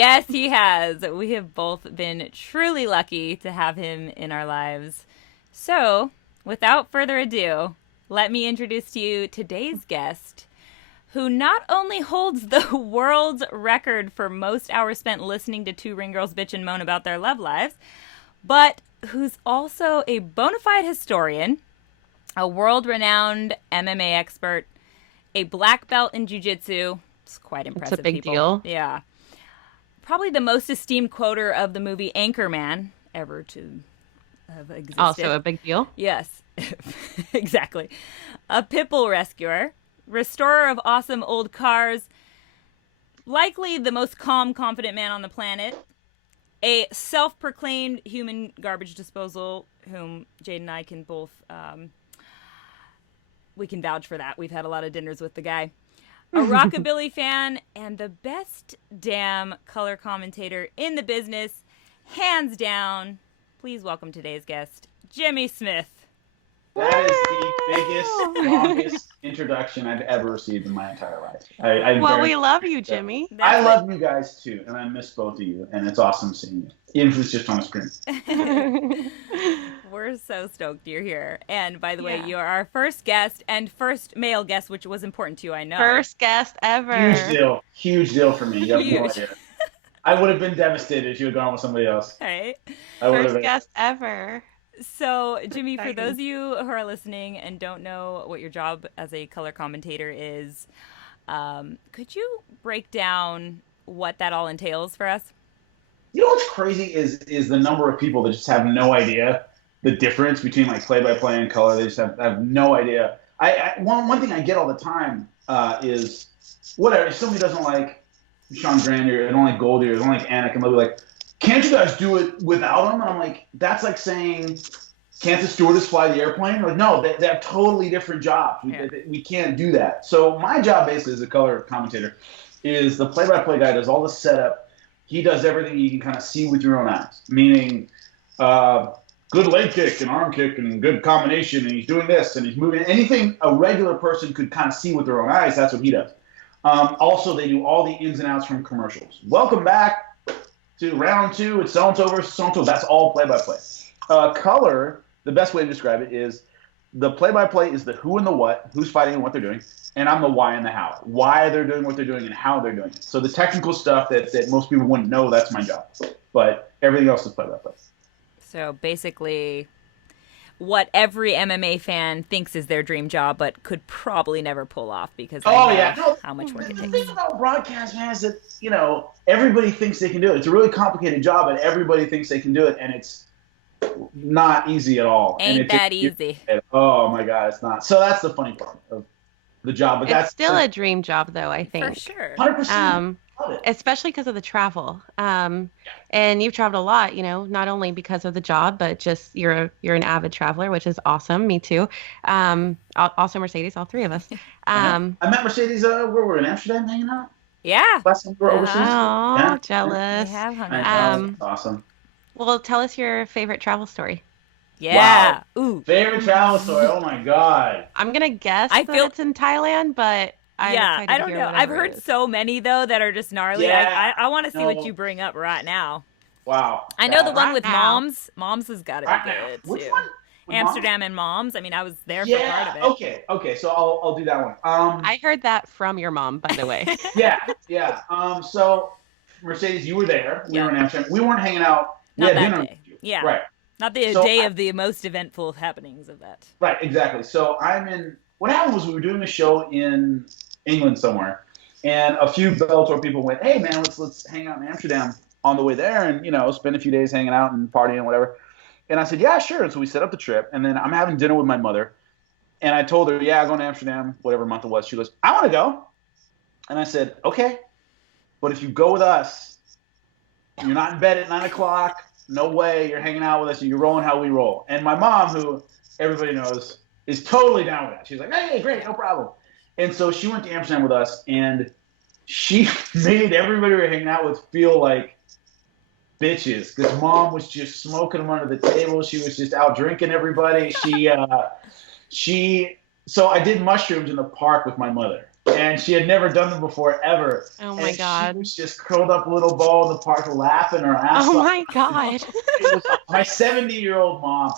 Yes, he has. We have both been truly lucky to have him in our lives. So, without further ado, let me introduce to you today's guest, who not only holds the world's record for most hours spent listening to two ring girls bitch and moan about their love lives, but who's also a bona fide historian, a world renowned MMA expert, a black belt in jiu-jitsu. It's quite impressive. It's a big people. deal. Yeah. Probably the most esteemed quoter of the movie Anchorman ever to have existed. Also a big deal. Yes, exactly. A pitbull rescuer, restorer of awesome old cars, likely the most calm, confident man on the planet, a self-proclaimed human garbage disposal, whom Jade and I can both, we can vouch for that. We've had a lot of dinners with the guy. A rockabilly fan, and the best damn color commentator in the business, hands down. Please welcome today's guest, Jimmy Smith. That is the biggest, longest introduction I've ever received in my entire life. Well, we love you, Jimmy. I love you guys too, and I miss both of you, and it's awesome seeing you. Even if it's just on a screen. We're so stoked you're here. And by the way, Yeah. you are our first guest and first male guest, which was important to you, I know. First guest ever. Huge deal for me. You have no Huge. idea. I would have been devastated if you had gone with somebody else. Right? I would have First been. guest ever. So, Jimmy, for Exciting. those of you who are listening and don't know what your job as a color commentator is, could you break down what that all entails for us? You know what's crazy is the number of people that just have no idea the difference between like play-by-play and color. They just have no idea. One thing I get all the time is whatever. If somebody doesn't like Sean Grande or they don't like Goldie or they don't like Anik, and they'll be like, "Can't you guys do it without him?" And I'm like, that's like saying, "Can't the stewardess fly the airplane?" Like, no, they have totally different jobs. We can't do that. So my job basically as a color commentator is the play-by-play guy does all the setup. He does everything you can kind of see with your own eyes, meaning good leg kick and arm kick and good combination, and he's doing this and he's moving. Anything a regular person could kind of see with their own eyes, that's what he does. Also, they do all the ins and outs from commercials. Welcome back to round two. It's so-and-so versus so-and-so. That's all play-by-play. Color, the best way to describe it is the play-by-play is the who and the what, who's fighting and what they're doing, and I'm the why and the how. Why they're doing what they're doing and how they're doing it. So the technical stuff that most people wouldn't know, that's my job. But everything else is play-by-play. So basically, what every MMA fan thinks is their dream job, but could probably never pull off because they know how much work it The takes. thing about broadcast, man, is that, everybody thinks they can do it. It's a really complicated job, but everybody thinks they can do it, and it's not easy at all. Ain't that easy. Oh, my God, it's not. So that's the funny part of the job. But It's that's still a dream job, though, I think. For sure. 100%. Love it. Especially because of the travel. And you've traveled a lot, not only because of the job, but just you're an avid traveler, which is awesome. Me too. Also Mercedes, all three of us. I met Mercedes, where we were in Amsterdam hanging out. Yeah. Last time we were overseas. Oh, Yeah. jealous. We have hung I out. know, that's awesome. Well, tell us your favorite travel story. Yeah. Ooh. Favorite travel story. Oh, my God. I'm going to guess I that feel- it's in Thailand, but I'm excited I to don't hear know. whatever I've heard it is. so many, though, that are just gnarly. Yeah. I want to see what No. you bring up right now. Wow. I know the one Right with now. Moms. Moms has got to Right be now. good, Which too. one? With Amsterdam and Moms. I mean, I was there for part of it. Okay. So I'll do that one. I heard that from your mom, by the way. Yeah. So Mercedes, you were there. We Yeah. were in Amsterdam. We weren't hanging out. We Not had that dinner day. with you. Yeah. Right. Not the So day of the most eventful happenings of that. Right. Exactly. So what happened was we were doing a show in England somewhere, and a few Bellator people went, "Hey man, let's hang out in Amsterdam on the way there, and spend a few days hanging out and partying and whatever." And I said, "Yeah, sure." And so we set up the trip, and then I'm having dinner with my mother, and I told her, "Yeah, I'm going to Amsterdam, whatever month it was." She goes, "I want to go," and I said, "Okay, but if you go with us, you're not in bed at 9 o'clock. No way. You're hanging out with us, and you're rolling how we roll." And my mom, who everybody knows, is totally down with that. She's like, "Hey, great, no problem." And so she went to Amsterdam with us, and she made everybody we were hanging out with feel like bitches, because Mom was just smoking them under the table. She was just out drinking everybody. So I did mushrooms in the park with my mother. and she had never done them before ever. Oh my and God. She was just curled up a little ball in the park laughing her ass off. Oh my God. It was my 70-year-old mom,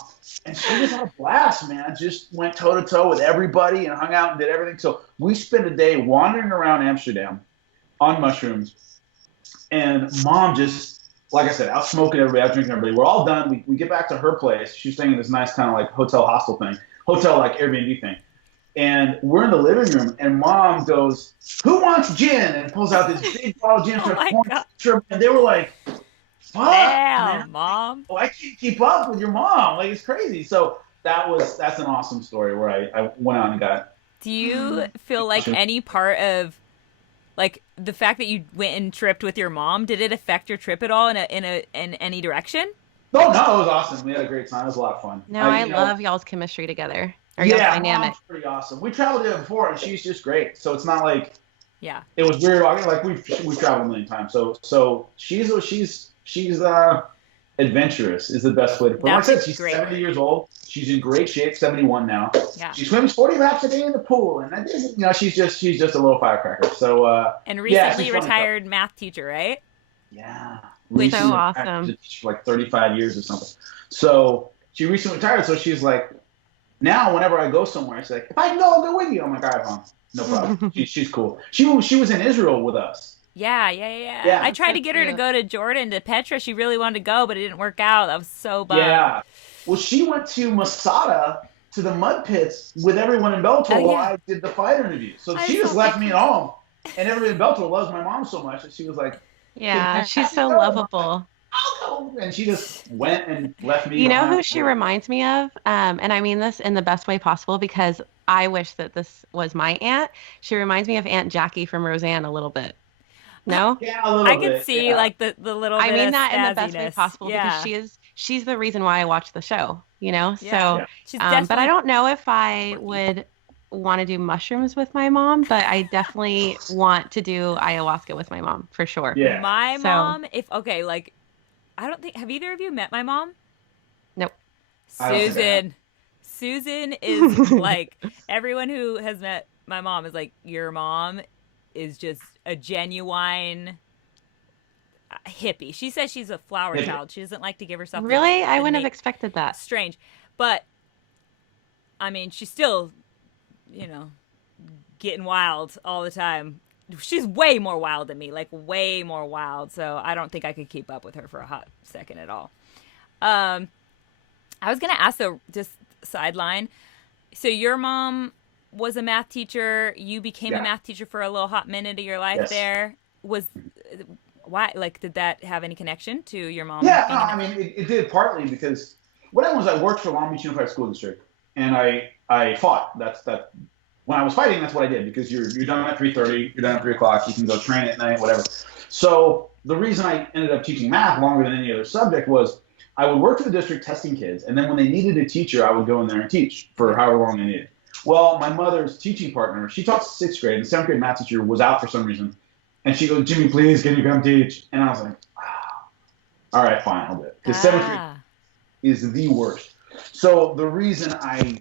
and she just had a blast, man. Just went toe to toe with everybody and hung out and did everything. So we spent a day wandering around Amsterdam on mushrooms, and mom just, like I said, out smoking everybody, out drinking everybody. We're all done. We get back to her place. She's staying in this nice kind of like hotel hostel thing, hotel like Airbnb thing. And we're in the living room, and mom goes, "Who wants gin?" and pulls out this big bottle of gin. And they were like, "Fuck, Damn, man. Mom. Oh, I can't keep up with your mom. Like, it's crazy." So that's an awesome story where I went out and got. Do you feel like any part of, like, the fact that you went and tripped with your mom, did it affect your trip at all in any direction? No, it was awesome. We had a great time. It was a lot of fun. No, I love y'all's chemistry together. Or y'all's dynamic. Mom's pretty awesome. We traveled together before, and she's just great. So it's not like it was weird. I mean, like we've traveled a million times. So she's adventurous is the best way to put it. Like I said, she's 70 years old. She's in great shape. 71 now. Yeah. She swims 40 laps a day in the pool, and that isn't, she's just a little firecracker. So and recently retired math teacher, right? Yeah. Which so awesome. For like 35 years or something. So she recently retired. So she's like, now whenever I go somewhere, she's like, if I can go, I'll go with you. I'm like, all right, Mom, no problem. She's cool. She was in Israel with us. Yeah. I tried to get her to go to Jordan, to Petra. She really wanted to go, but it didn't work out. I was so bummed. Yeah. Well, she went to Masada, to the mud pits with everyone in Bellator while I did the fight interview. So she just left me at home. And everybody in Bellator loves my mom so much that she was like, yeah, she's so lovable. I'll go. And she just went and left me. You know who she reminds me of? And I mean this in the best way possible because I wish that this was my aunt. She reminds me of Aunt Jackie from Roseanne a little bit. No? Yeah, a little bit. I could see like the little bit I mean of that stazziness. in the best way possible because she's the reason why I watch the show, Yeah. So She's but I don't know if I would want to do mushrooms with my mom, but I definitely want to do ayahuasca with my mom for sure. Yeah. My mom, I don't think, have either of you met my mom? Nope. Susan is like, everyone who has met my mom is like, your mom is just a genuine hippie. She says she's a flower child. She doesn't like to give herself. Really? I wouldn't have expected that. Strange. But, I mean, she's still, getting wild all the time. She's way more wild than me, like way more wild. So I don't think I could keep up with her for a hot second at all. I was going to ask, though, just sideline. So your mom was a math teacher. You became a math teacher for a little hot minute of your life there. Why? Like, did that have any connection to your mom? Yeah, no, I mean, it did partly because what happened was I worked for Long Beach Unified School District, and I fought. That's when I was fighting. That's what I did because you're done at 3:30, you're done at 3 o'clock. You can go train at night, whatever. So the reason I ended up teaching math longer than any other subject was I would work for the district testing kids, and then when they needed a teacher, I would go in there and teach for however long they needed. Well, my mother's teaching partner, she taught 6th grade, and the 7th grade math teacher was out for some reason. And she goes, "Jimmy, please, can you come teach?" And I was like, all right, fine, I'll do it. Because 7th grade is the worst. So the reason I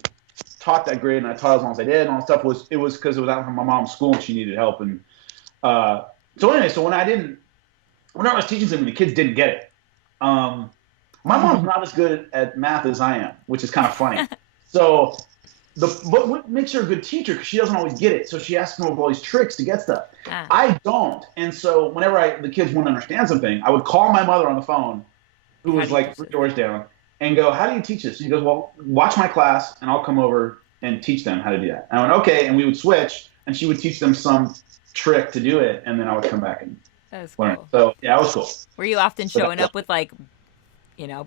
taught that grade and I taught as long as I did and all that stuff was because it was out from my mom's school and she needed help. And so when I was teaching something, the kids didn't get it. My mom's not as good at math as I am, which is kind of funny. So but what makes her a good teacher? Because she doesn't always get it. So she has to know all these tricks to get stuff. I don't. And so whenever the kids wouldn't understand something, I would call my mother on the phone, who was like 3 doors down, and go, "How do you teach this?" She goes, "Well, watch my class, and I'll come over and teach them how to do that." And I went, "Okay." And we would switch, and she would teach them some trick to do it, and then I would come back and learn. Cool. So, yeah, it was cool. Were you often showing up with, like,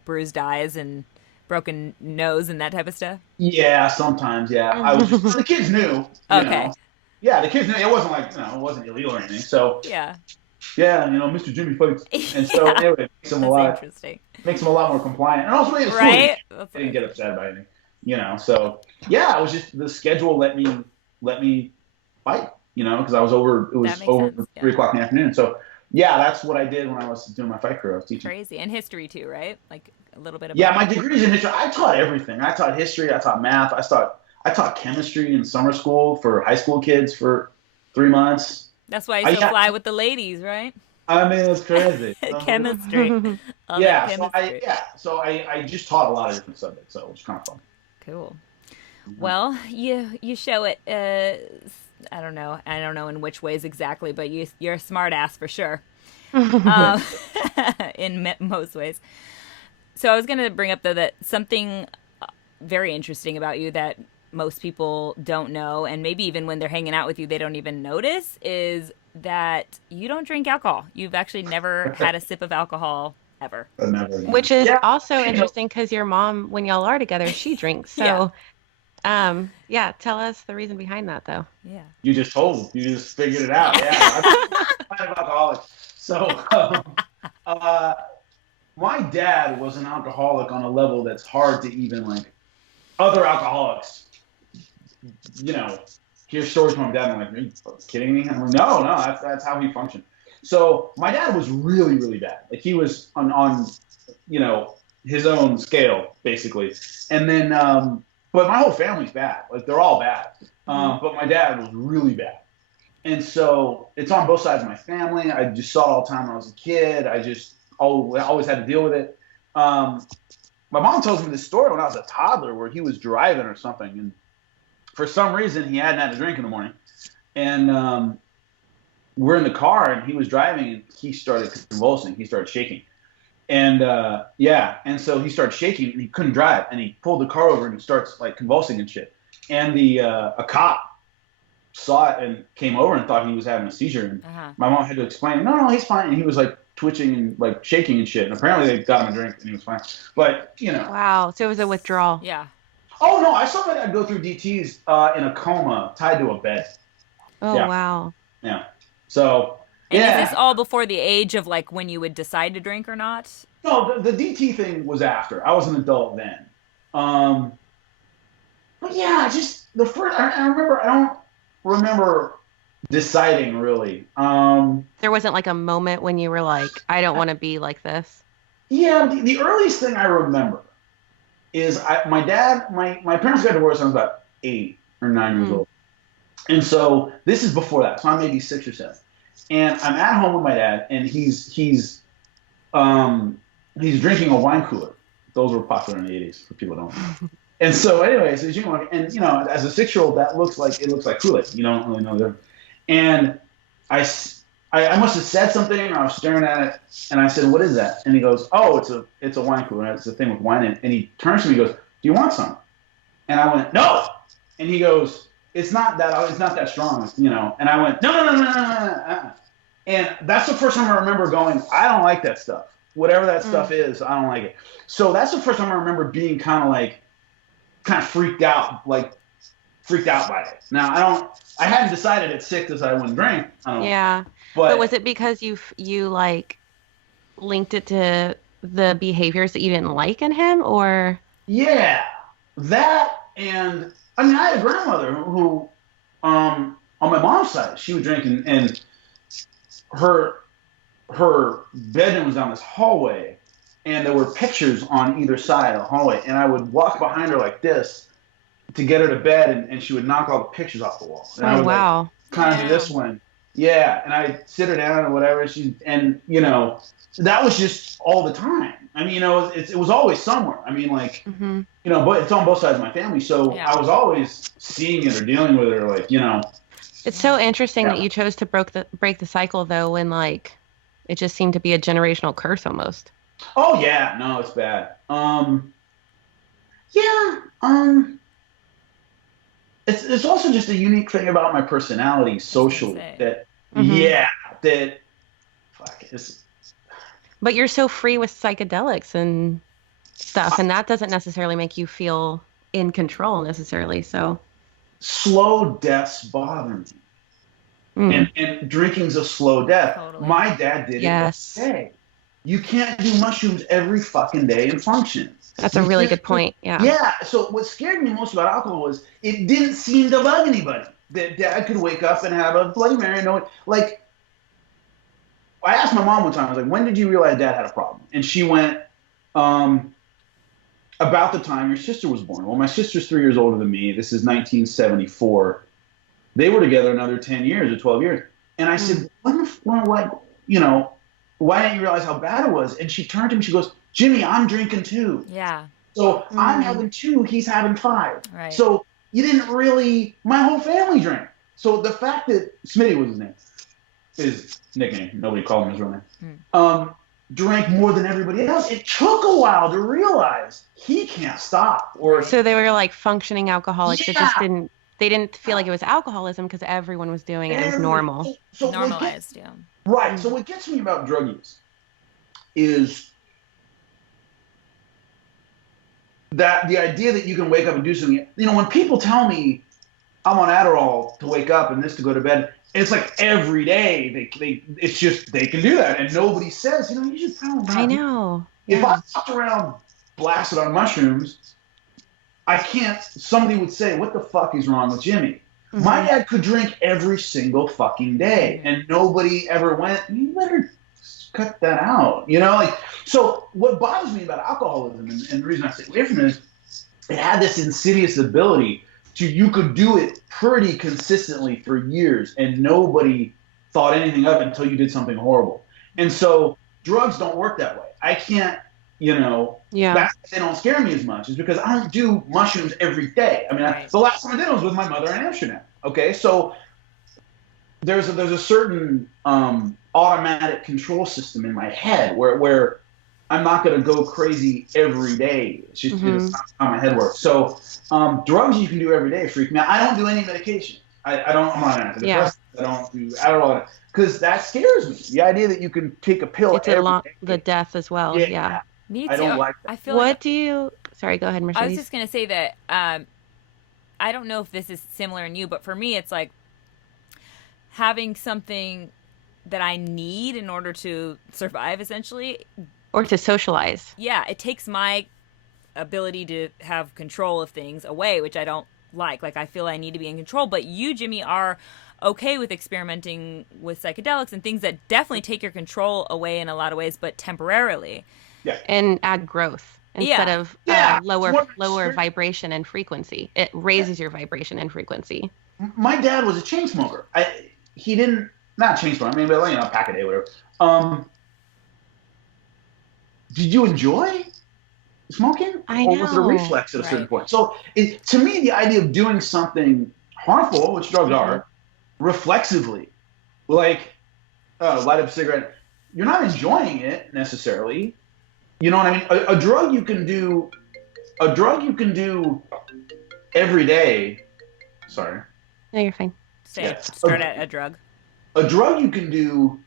bruised eyes and broken nose and that type of stuff? Yeah, sometimes, yeah. I was the kids knew. Okay. Yeah, the kids knew. It wasn't like, it wasn't illegal or anything. So yeah, Mr. Jimmy fights. And so anyway, it makes them a lot more compliant. And also it was right? They didn't get upset about anything. So yeah, it was just the schedule let me fight, because I was over 3 o'clock in the afternoon. So yeah, that's what I did when I was doing my fight career. I was teaching. Crazy. And history too, right? Like a little bit of my degree's in history. I taught everything. I taught history, I taught math, I taught chemistry in summer school for high school kids for 3 months. That's why you so fly with the ladies, right? I mean, it's crazy. Chemistry. All that chemistry. So I just taught a lot of different subjects, so it was kind of fun. Cool. Well, you show it. I don't know in which ways exactly, but you're a smart ass for sure. In most ways. So I was going to bring up though that something very interesting about you that most people don't know, and maybe even when they're hanging out with you, they don't even notice, is that you don't drink alcohol. You've actually never had a sip of alcohol ever. Never. Which is also interesting because your mom, when y'all are together, she drinks. So, tell us the reason behind that, though. Yeah. You just figured it out. Yeah. I'm an alcoholic. So, my dad was an alcoholic on a level that's hard to even, like, other alcoholics, hear stories from my dad, and I'm like, are you kidding me? I'm like, no, that's how he functioned. So my dad was really, really bad. Like, he was on his own scale, basically. And then, but my whole family's bad. Like, they're all bad. But my dad was really bad. And so it's on both sides of my family. I just saw it all the time when I was a kid. I just always had to deal with it. My mom tells me this story when I was a toddler where he was driving or something, and for some reason he hadn't had a drink in the morning, and we're in the car and he was driving and he started convulsing. He started shaking, and and so he started shaking and he couldn't drive, and he pulled the car over and he starts like convulsing and shit. And a cop saw it and came over and thought he was having a seizure, and my mom had to explain, no, he's fine. And he was like twitching and like shaking and shit, and apparently they got him a drink and he was fine. But wow, so it was a withdrawal. Yeah. Oh no, I saw my dad go through DTs in a coma, tied to a bed. Oh yeah. Wow. Yeah. So. And is this all before the age of like when you would decide to drink or not? No, the DT thing was after. I was an adult then. But yeah, just the first. I remember. I don't remember deciding really. There wasn't like a moment when you were like, I don't want to be like this. Yeah, the earliest thing I remember is my parents got divorced when I was about 8 or 9 years old. And so this is before that. So I'm maybe 6 or 7. And I'm at home with my dad, and he's drinking a wine cooler. Those were popular in the 80s for people who don't know. And so anyway, so he's drinking wine, and as a 6-year-old, it looks like Kool-Aid. You don't really know that. And I must have said something, and I was staring at it, and I said, "What is that?" And he goes, "Oh, it's a wine cooler. It's a thing with wine in it." And he turns to me and goes, "Do you want some?" And I went, "No." And he goes, It's not that strong, And I went, no. And that's the first time I remember going, I don't like that stuff. Whatever that stuff is, I don't like it. So that's the first time I remember being kind of freaked out by it. Now I hadn't decided at 6 that I wouldn't drink. Yeah. But was it because you like linked it to the behaviors that you didn't like in him, or? Yeah, that, and I mean, I had a grandmother who, on my mom's side, she would drink, and her bedroom was down this hallway, and there were pictures on either side of the hallway, and I would walk behind her like this to get her to bed, and she would knock all the pictures off the wall. And I would wow. Kind of do this one. Yeah, and I'd sit her down or whatever, that was just all the time. I mean, it was always somewhere. I mean, like, but it's on both sides of my family, so I was always seeing it or dealing with it, or like, It's so interesting that you chose to break the cycle, though, when like it just seemed to be a generational curse almost. Oh yeah, no, it's bad. It's also just a unique thing about my personality socially that But you're so free with psychedelics and stuff, and that doesn't necessarily make you feel in control necessarily. So slow deaths bother me, and drinking's a slow death. Totally. My dad did it every day. You can't do mushrooms every fucking day and function. That's a really good point. Yeah. Yeah. So what scared me most about alcohol was it didn't seem to bug anybody. That Dad could wake up and have a Bloody Mary and know it. Like, I asked my mom one time, I was like, when did you realize Dad had a problem? And she went, about the time your sister was born. Well, my sister's 3 years older than me. This is 1974. They were together another 10 years or 12 years. And I said, why didn't you realize how bad it was? And she turned to me, she goes, Jimmy, I'm drinking too. Yeah. So I'm having 2, he's having 5. Right. So you didn't really, my whole family drank. So the fact that Smitty was his name, his nickname, nobody called him his real name, drank more than everybody else. It took a while to realize he can't stop. So they were like functioning alcoholics. It just they didn't feel like it was alcoholism because everyone was doing it as normal. So normalized, yeah. Right. So what gets me about drug use is that the idea that you can wake up and do something. When people tell me I'm on Adderall to wake up and this to go to bed, it's like every day it's just they can do that, and nobody says, you should probably not. I know. If I walked around blasted on mushrooms, somebody would say, what the fuck is wrong with Jimmy? Mm-hmm. My dad could drink every single fucking day, and nobody ever went, you better cut that out. So what bothers me about alcoholism, and the reason I stay away from it, is it had this insidious ability you could do it pretty consistently for years, and nobody thought anything of it until you did something horrible. And so drugs don't work that way. I can't, that's why they don't scare me as much, is because I don't do mushrooms every day. I mean, the last time I did it was with my mother in Amsterdam. Okay, so there's a certain automatic control system in my head where I'm not going to go crazy every day. It's just it's not how my head works. So drugs you can do every day freak me out. I don't do any medication. I'm not an antidepressant. I don't do Adderall, because that scares me. The idea that you can take a pill the death as well. Yeah. Me too. I don't like that. I feel Sorry, go ahead, Mercedes. I was just going to say that I don't know if this is similar in you, but for me it's like having something that I need in order to survive, essentially. Or to socialize. Yeah, it takes my ability to have control of things away, which I don't like. Like, I feel I need to be in control. But you, Jimmy, are okay with experimenting with psychedelics and things that definitely take your control away in a lot of ways, but temporarily. Yeah. And add growth instead of lower vibration and frequency. It raises your vibration and frequency. My dad was a chain smoker. He didn't, not chain smoker, I mean, but a pack a day, whatever. Did you enjoy smoking? I know. Or was it a reflex at a certain point? So to me, the idea of doing something harmful, which drugs are, reflexively, like light up a cigarette, you're not enjoying it necessarily. You know what I mean? A drug you can do every day. Sorry. No, you're fine. Start at a drug. A drug you can do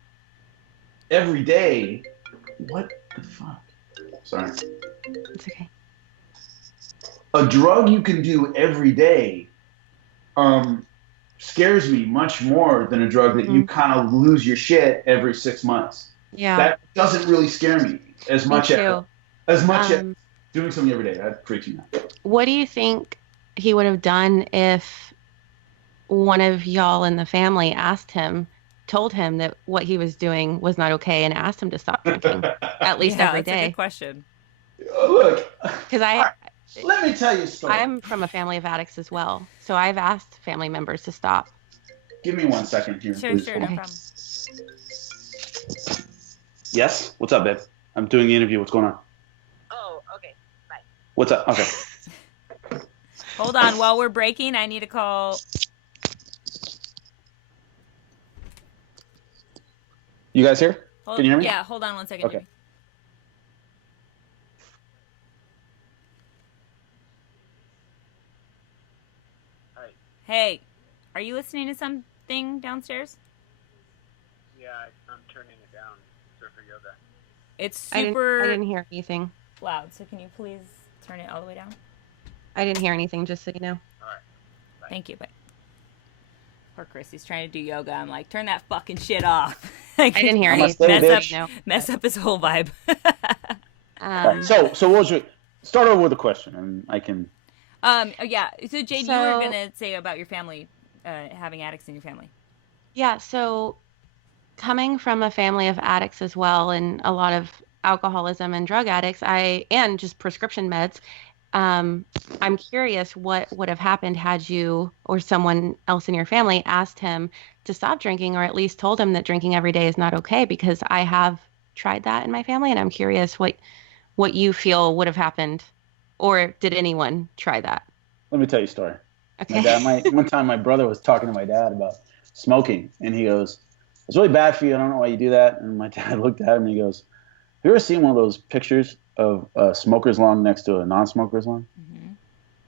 every day. What the fuck? Sorry. It's okay. A drug you can do every day scares me much more than a drug that you kind of lose your shit every 6 months. Yeah. That doesn't really scare me as much as doing something every day. That freaks me out. What do you think he would have done if one of y'all in the family told him that what he was doing was not okay, and asked him to stop drinking at least every day? That's a good question. Look, because let me tell you a story. I'm from a family of addicts as well, so I've asked family members to stop. Give me 1 second here. Sure, please. no problem. Yes? What's up, babe? I'm doing the interview. What's going on? Oh, okay. Bye. What's up? Okay. Hold on. While we're breaking, I need to call. You guys here? Can you hear me? Yeah, hold on 1 second. Okay. Hi. Hey, are you listening to something downstairs? Yeah, I'm turning it down for yoga. It's super I didn't hear anything. loud, so can you please turn it all the way down? I didn't hear anything, just so you know. All right. Bye. Thank you. Bye. Poor Chrissy's trying to do yoga. I'm like, turn that fucking shit off. Like, I didn't hear I'm a anything. steady mess up his whole vibe. So what was your start over with a question, and I can. Yeah. So Jade, you were gonna say about your family, having addicts in your family. Yeah. So coming from a family of addicts as well, and a lot of alcoholism and drug addicts, and just prescription meds, I'm curious what would have happened had you or someone else in your family asked him to stop drinking, or at least told him that drinking every day is not okay, because I have tried that in my family, and I'm curious what you feel would have happened, or did anyone try that? Let me tell you a story. Okay. One time my brother was talking to my dad about smoking, and he goes, "It's really bad for you. I don't know why you do that." And my dad looked at him and he goes, "Have you ever seen one of those pictures of a smoker's lung next to a non-smoker's lung?" Mm-hmm.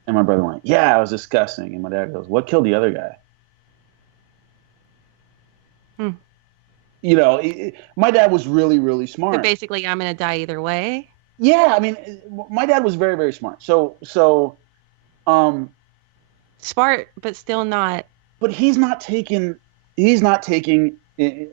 And my brother went, "Yeah, it was disgusting." And my dad goes, "What killed the other guy?" You know, my dad was really, really smart. So basically, I'm going to die either way. Yeah, I mean, my dad was very, very smart. Smart, but still not. But he was not taking the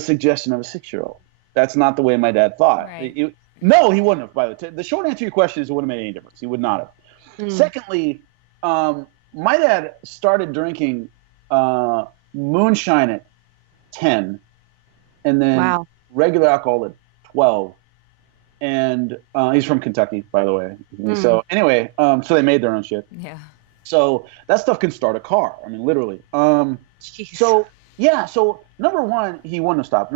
suggestion of a 6-year-old. That's not the way my dad thought. Right. No, he wouldn't have. By the short answer to your question is, it wouldn't have made any difference. He would not have. Secondly, my dad started drinking moonshine at 10, and then regular alcohol at 12. And he's from Kentucky, by the way. So anyway, so they made their own shit. Yeah. So that stuff can start a car. I mean, literally. So number one, he wouldn't have stopped.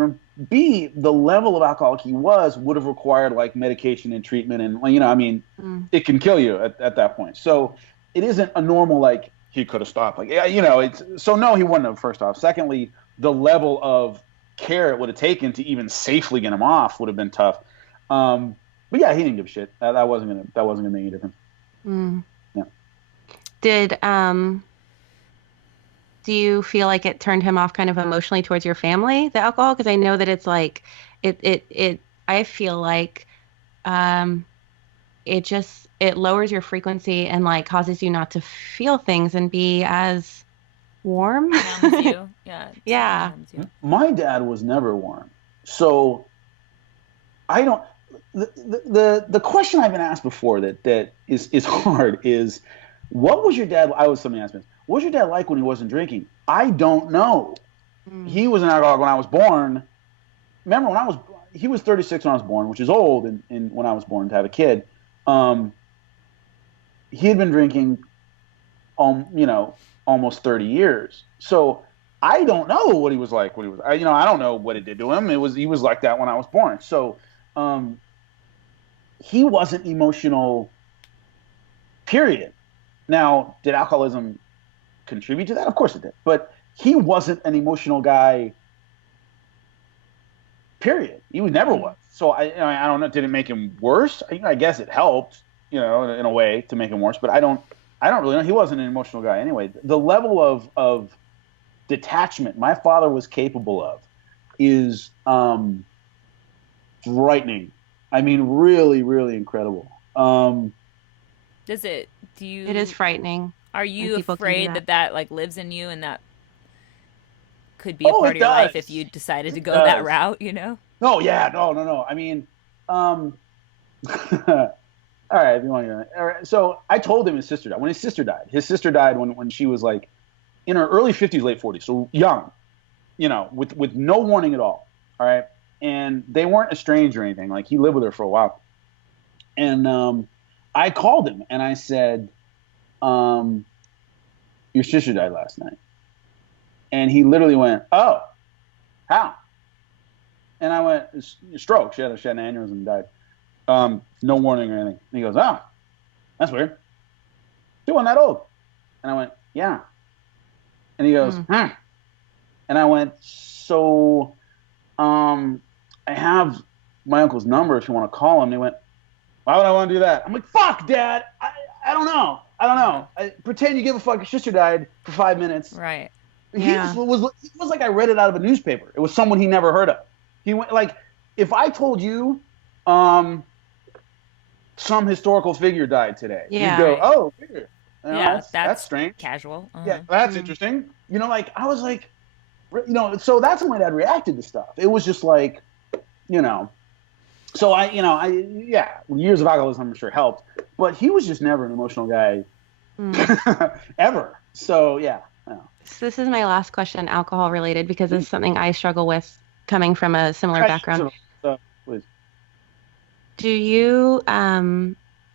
B, the level of alcoholic he would have required like medication and treatment, and it can kill you at that point. So it isn't a normal like he could have stopped. Like no, he wouldn't have. First off. Secondly, the level of care it would have taken to even safely get him off would have been tough. But yeah, he didn't give a shit. That wasn't gonna make any difference. Yeah. Did do you feel like it turned him off kind of emotionally towards your family, the alcohol? Because I know that it's like I feel like it lowers your frequency and like causes you not to feel things and be as warm. Numbs you. Yeah. Yeah. Numbs you. My dad was never warm, so I don't. The question I've been asked before that is hard is, what was your dad? Somebody asked me, what was your dad like when he wasn't drinking? I don't know. He was an alcoholic when I was born. Remember, he was 36 when I was born, which is old, and when I was born to have a kid. He had been drinking, almost 30 years. So I don't know what he was like when he was. I don't know what it did to him. He was like that when I was born. So. He wasn't emotional, period. Now, did alcoholism contribute to that? Of course it did. But he wasn't an emotional guy, period. He never was. So I don't know. Did it make him worse? I guess it helped, in a way to make him worse. But I don't really know. He wasn't an emotional guy anyway. The level of detachment my father was capable of is frightening. I mean, really, really incredible. It is frightening. Are you afraid that like lives in you, and that could be a part of your life if you decided to go that route, No, yeah, no. I mean, all right, if you want to. All right. So I told him his sister died. When his sister died when she was like in her early 50s, late 40s, so young, with no warning at all. All right. And they weren't estranged or anything. Like, he lived with her for a while. And I called him and I said, your sister died last night. And he literally went, "Oh, how?" And I went, "Stroke. She had an aneurysm and died. No warning or anything." And he goes, "Oh, that's weird. She wasn't that old." And I went, "Yeah." And he goes, "Hmm." And I went, "So, I have my uncle's number if you want to call him." And he went, "Why would I want to do that?" I'm like, "Fuck, Dad. I don't know. Pretend you give a fuck. Your sister died for 5 minutes." Right. It was like I read it out of a newspaper. It was someone he never heard of. He went like, if I told you, some historical figure died today, you'd go, "Oh, weird. That's strange. Casual. Uh-huh. Yeah, that's interesting." I was like, so that's when my dad reacted to stuff. It was just like, so years of alcoholism I'm sure helped, but he was just never an emotional guy ever. So yeah. So this is my last question, alcohol related, because it's something I struggle with coming from a similar background. Please. Do you,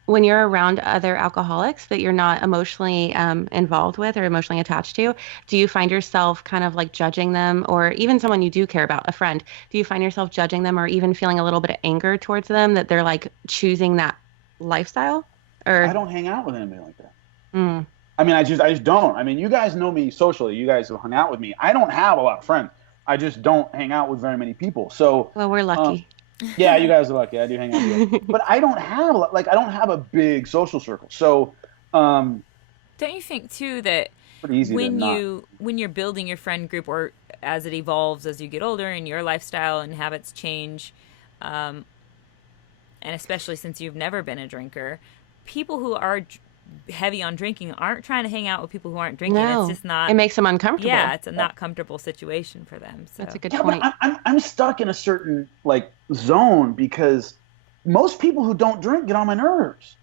when you're around other alcoholics that you're not emotionally involved with or emotionally attached to, do you find yourself kind of like judging them, or even someone you do care about, a friend, do you find yourself judging them or even feeling a little bit of anger towards them that they're like choosing that lifestyle? I Or, don't hang out with anybody like that. mm, I mean, I just don't. I mean, you guys know me socially. You guys have hung out with me. I don't have a lot of friends. I just don't hang out with very many people. So, well, we're um, lucky. yeah, you guys are lucky. I do hang out with you guys. But I don't have I don't have a big social circle. So, um, Don't you think too that pretty easy to not. when you're building your friend group, or as it evolves as you get older and your lifestyle and habits change, um, and especially since you've never been a drinker, people who are heavy on drinking aren't trying to hang out with people who aren't drinking. It's No, just not. it makes them uncomfortable. Yeah, it's a not comfortable situation for them. So That's a good Yeah, but point. I'm stuck in a certain like zone because most people who don't drink get on my nerves.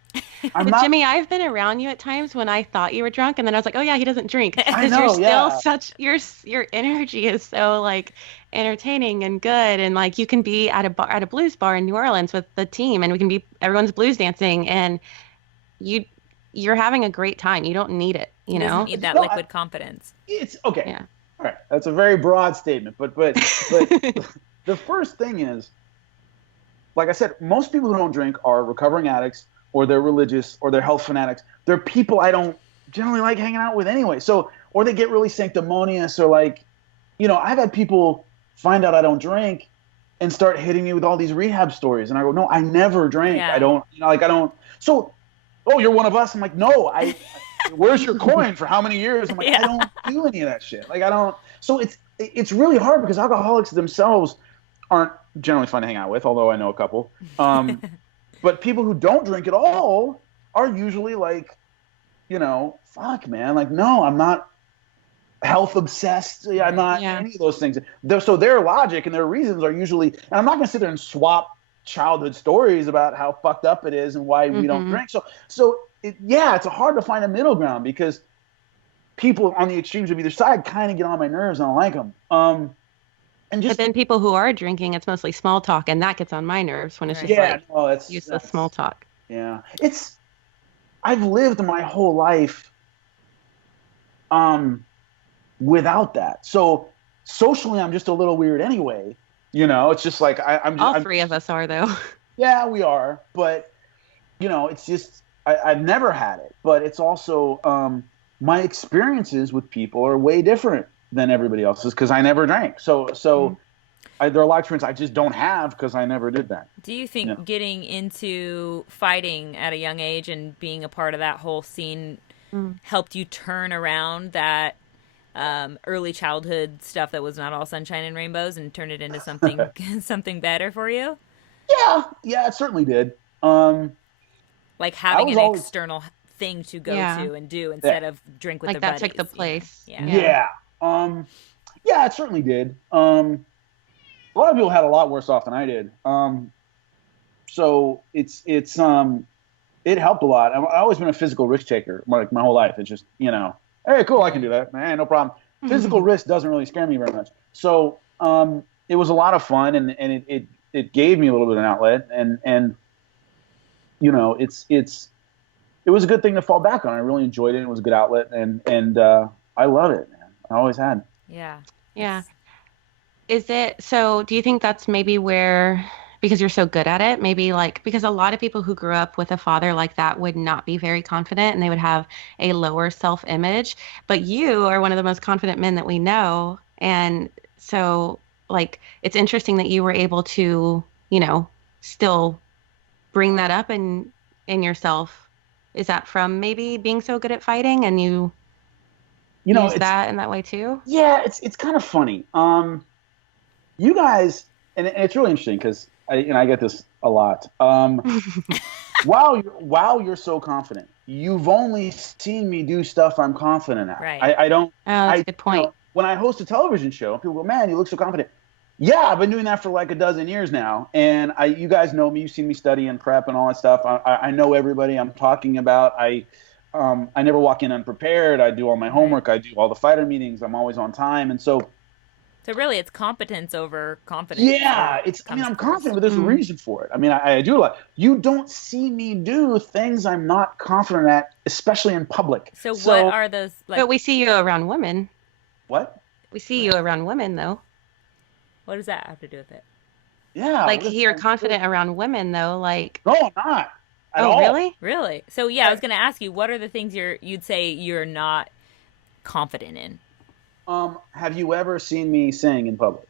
I'm But not. Jimmy, I've been around you at times when I thought you were drunk, and then I was like, "Oh yeah, he doesn't drink." I Because you're know. still Yeah. such your energy is so like entertaining and good, and like you can be at a bar, at a blues bar in New Orleans with the team, and we can be everyone's blues dancing, and you you're having a great time. You don't need it, he you doesn't know? need that No, liquid confidence. it's okay. Yeah. All right. That's a very broad statement, but the first thing is, like I said, most people who don't drink are recovering addicts or they're religious or they're health fanatics. They're people I don't generally like hanging out with anyway. So, or they get really sanctimonious or like, I've had people find out I don't drink and start hitting me with all these rehab stories. And I go, no, I never drank. I Yeah. don't, I don't. So, oh, you're one of us. I'm like, no, where's your coin for how many years? I'm like, Yeah. I don't do any of that shit. Like, I don't. So it's really hard because alcoholics themselves aren't generally fun to hang out with, although I know a couple. But people who don't drink at all are usually like, fuck, man. Like, no, I'm not health obsessed. I'm not Yeah. any of those things. So their logic and their reasons are usually, and I'm not going to sit there and swap childhood stories about how fucked up it is and why we don't drink. So it's hard to find a middle ground because people on the extremes of either side kind of get on my nerves and I don't like them. And But just then people who are drinking, it's mostly small talk, and that gets on my nerves when it's Right. just yeah, like no, useless small talk. yeah. I've lived my whole life without that. So socially, I'm just a little weird anyway. It's just like All three of us are though. Yeah, we are. But it's just I've never had it. But it's also my experiences with people are way different than everybody else's because I never drank. So there are a lot of experiences I just don't have because I never did that. Do you think getting into fighting at a young age and being a part of that whole scene helped you turn around that early childhood stuff that was not all sunshine and rainbows and turn it into something something better for you? Yeah, it certainly did. Like having was an always- external thing to go Yeah. to and do instead of drink with Like the that buddies. took the place. Yeah. Yeah, it certainly did. A lot of people had a lot worse off than I did. So it helped a lot. I've always been a physical risk taker like my whole life. It's just, hey, cool, I can do that. Man, no problem. Physical risk doesn't really scare me very much. So it was a lot of fun and it gave me a little bit of an outlet and it was a good thing to fall back on. I really enjoyed it. It was a good outlet and I love it, man. I always had. Yeah. Yeah. Is it so? Do you think that's maybe where, because you're so good at it, maybe like, because a lot of people who grew up with a father like that would not be very confident and they would have a lower self-image, but you are one of the most confident men that we know. And so like, it's interesting that you were able to, still bring that up in yourself. Is that from maybe being so good at fighting and you use that in that way too? Yeah, it's kind of funny. You guys, and it's really interesting because I get this a lot. While you're so confident, you've only seen me do stuff I'm confident at. Right. I don't. Oh, that's a good point. When I host a television show, people go, "Man, you look so confident." Yeah, I've been doing that for like a dozen years now, and you guys know me. You've seen me study and prep and all that stuff. I know everybody I'm talking about. I never walk in unprepared. I do all my homework. I do all the fighter meetings. I'm always on time, and so So really, it's competence over confidence. Yeah, I'm confident, but there's a reason for it. I mean, I do a lot. You don't see me do things I'm not confident at, especially in public. So what are those? Like, But we see you around women. What? We see you around women, though. what does that have to do with it? Yeah. Like you're confident around women, though. Like, No, I'm not. At oh, all. really? Really? So yeah, I was going to ask you, what are the things you'd say you're not confident in? Have you ever seen me sing in public?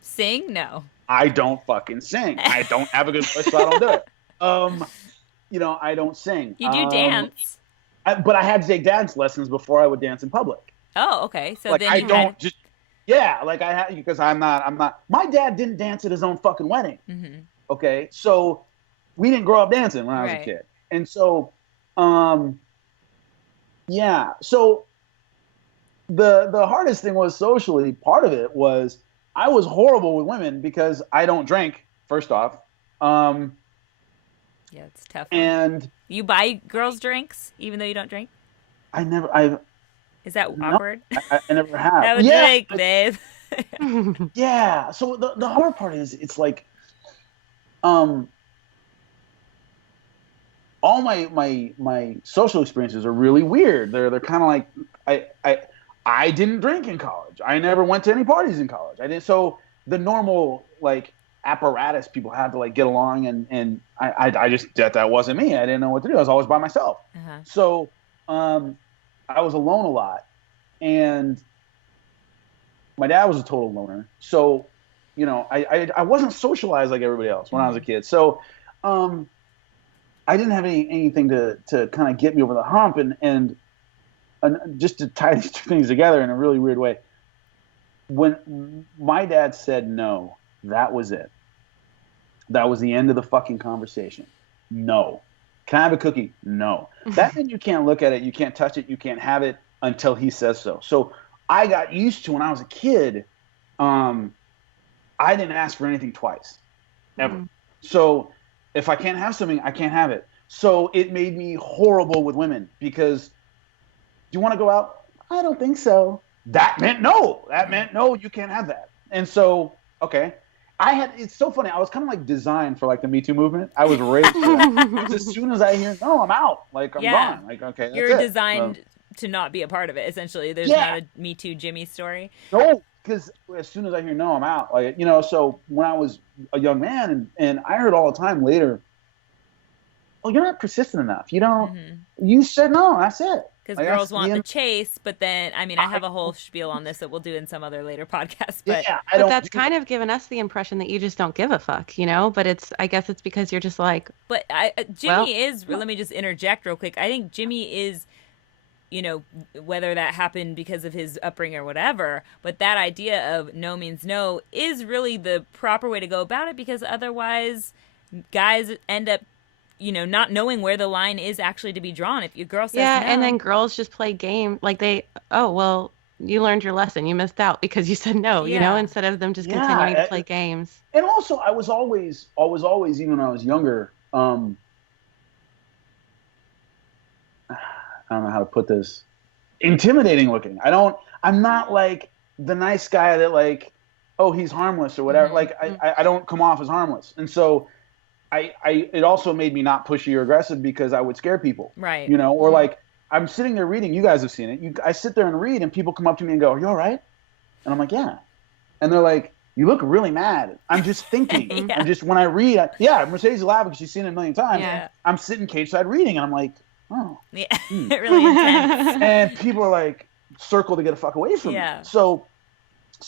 Sing? No. I don't fucking sing. I don't have a good voice, so I don't do it. I don't sing. You do dance. But I had to take dance lessons before I would dance in public. Oh, okay. So Like then I don't just. Yeah, like I had because I'm not. My dad didn't dance at his own fucking wedding. Mm-hmm. Okay, so we didn't grow up dancing when I was a kid, and so, yeah. So the hardest thing was socially. Part of it was I was horrible with women because I don't drink. First off, yeah, it's tough. And you buy girls drinks even though you don't drink. Is that awkward? I never have. That would drink, babe. Yeah. So the hard part is it's like, all my social experiences are really weird. They're kind of like I didn't drink in college. I never went to any parties in college. I didn't. So the normal like apparatus people had to like get along and I just that wasn't me. I didn't know what to do. I was always by myself. Uh-huh. So I was alone a lot, and my dad was a total loner. So, I wasn't socialized like everybody else when I was a kid. So, I didn't have anything to kind of get me over the hump, and just to tie these two things together in a really weird way. When my dad said no, that was it. That was the end of the fucking conversation. No. Can I have a cookie? No. That means you can't look at it, you can't touch it, you can't have it until he says so. So I got used to when I was a kid, I didn't ask for anything twice, ever. Mm-hmm. So if I can't have something, I can't have it. So it made me horrible with women because, do you want to go out? I don't think so. That meant no. That meant no, you can't have that. And so, okay. It's so funny. I was kind of like designed for like the Me Too movement. I was raised for that. As soon as I hear, no, I'm out. Like, I'm gone. Like, okay, that's You're designed to not be a part of it, essentially. There's not a Me Too Jimmy story. No, because as soon as I hear no, I'm out. Like, so when I was a young man and I heard all the time later, oh, you're not persistent enough. You don't, you said no, that's it. Because girls want the chase, but then, I mean, I have a whole spiel on this that we'll do in some other later podcast. But, but that's kind of given us the impression that you just don't give a fuck, But I guess it's because you're just like. But Jimmy is, let me just interject real quick. I think Jimmy is, whether that happened because of his upbringing or whatever, but that idea of no means no is really the proper way to go about it, because otherwise guys end up not knowing where the line is actually to be drawn. If your girl says no. And then girls just play game like you learned your lesson. You missed out because you said no, instead of them just continuing to play games. And also, I was always, even when I was younger, I don't know how to put this, intimidating looking. I'm not like the nice guy that like, oh, he's harmless or whatever. Mm-hmm. Like I don't come off as harmless. And so it also made me not pushy or aggressive because I would scare people, right? Or like I'm sitting there reading. You guys have seen it. I sit there and read, and people come up to me and go, "Are you all right?" And I'm like, "Yeah." And they're like, "You look really mad." I'm just thinking. I'm just when I read, Mercedes is laughing because she's seen it a million times. Yeah. I'm sitting cage side reading, and I'm like, "Oh, yeah, really intense." And people are like, circle to get the fuck away from me. So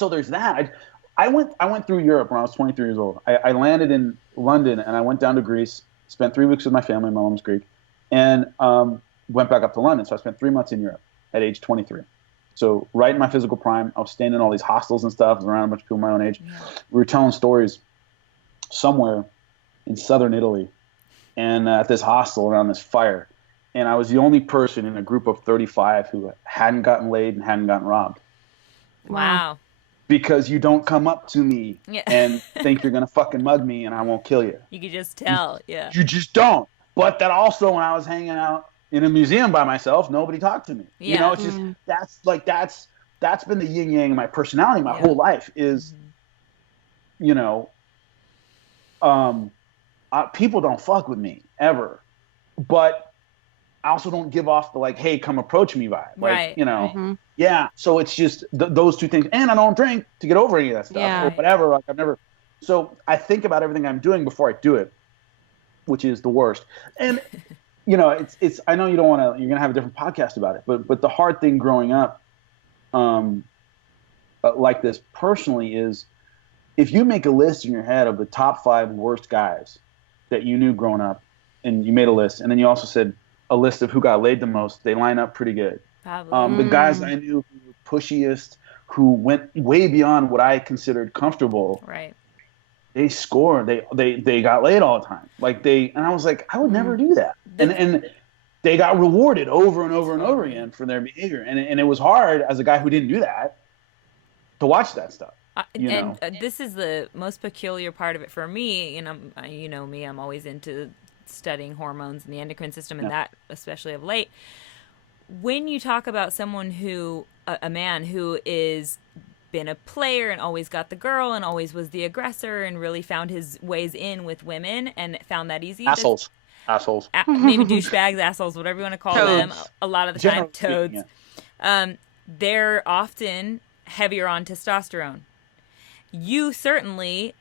there's that. I went through Europe when I was 23 years old. I landed in London and I went down to Greece, spent 3 weeks with my family. My mom's Greek, and went back up to London. So I spent 3 months in Europe at age 23. So right in my physical prime, I was staying in all these hostels and stuff. I was around a bunch of people my own age. Yeah. We were telling stories somewhere in southern Italy, and at this hostel around this fire. And I was the only person in a group of 35 who hadn't gotten laid and hadn't gotten robbed. Wow. Because you don't come up to me and think you're going to fucking mug me and I won't kill you. You could just tell, You just don't. But that also, when I was hanging out in a museum by myself, nobody talked to me. Yeah. It's just, that's that's been the yin yang of my personality my whole life is, you know, people don't fuck with me ever, but I also don't give off the like, hey, come approach me vibe. Like, Right. you know, yeah. So it's just those two things. And I don't drink to get over any of that stuff or whatever. Like I've never. So I think about everything I'm doing before I do it, which is the worst. And, you know, it's, I know you don't want to, you're going to have a different podcast about it, but the hard thing growing up, like this personally is if you make a list in your head of the top 5 worst guys that you knew growing up and you made a list, and then you also said a list of who got laid the most, they line up pretty good. The guys I knew who were pushiest, who went way beyond what I considered comfortable, right? They scored. They got laid all the time. Like and I was like, I would never do that. And they got rewarded over and over and over again for their behavior. And it was hard as a guy who didn't do that to watch that stuff. This is the most peculiar part of it for me. You know me, I'm always into studying hormones and the endocrine system and that, especially of late. When you talk about someone who, a man who is been a player and always got the girl and always was the aggressor and really found his ways in with women and found that easy. Assholes. Maybe douchebags, assholes, whatever you want to call them. A lot of the time, toads. They're often heavier on testosterone. You certainly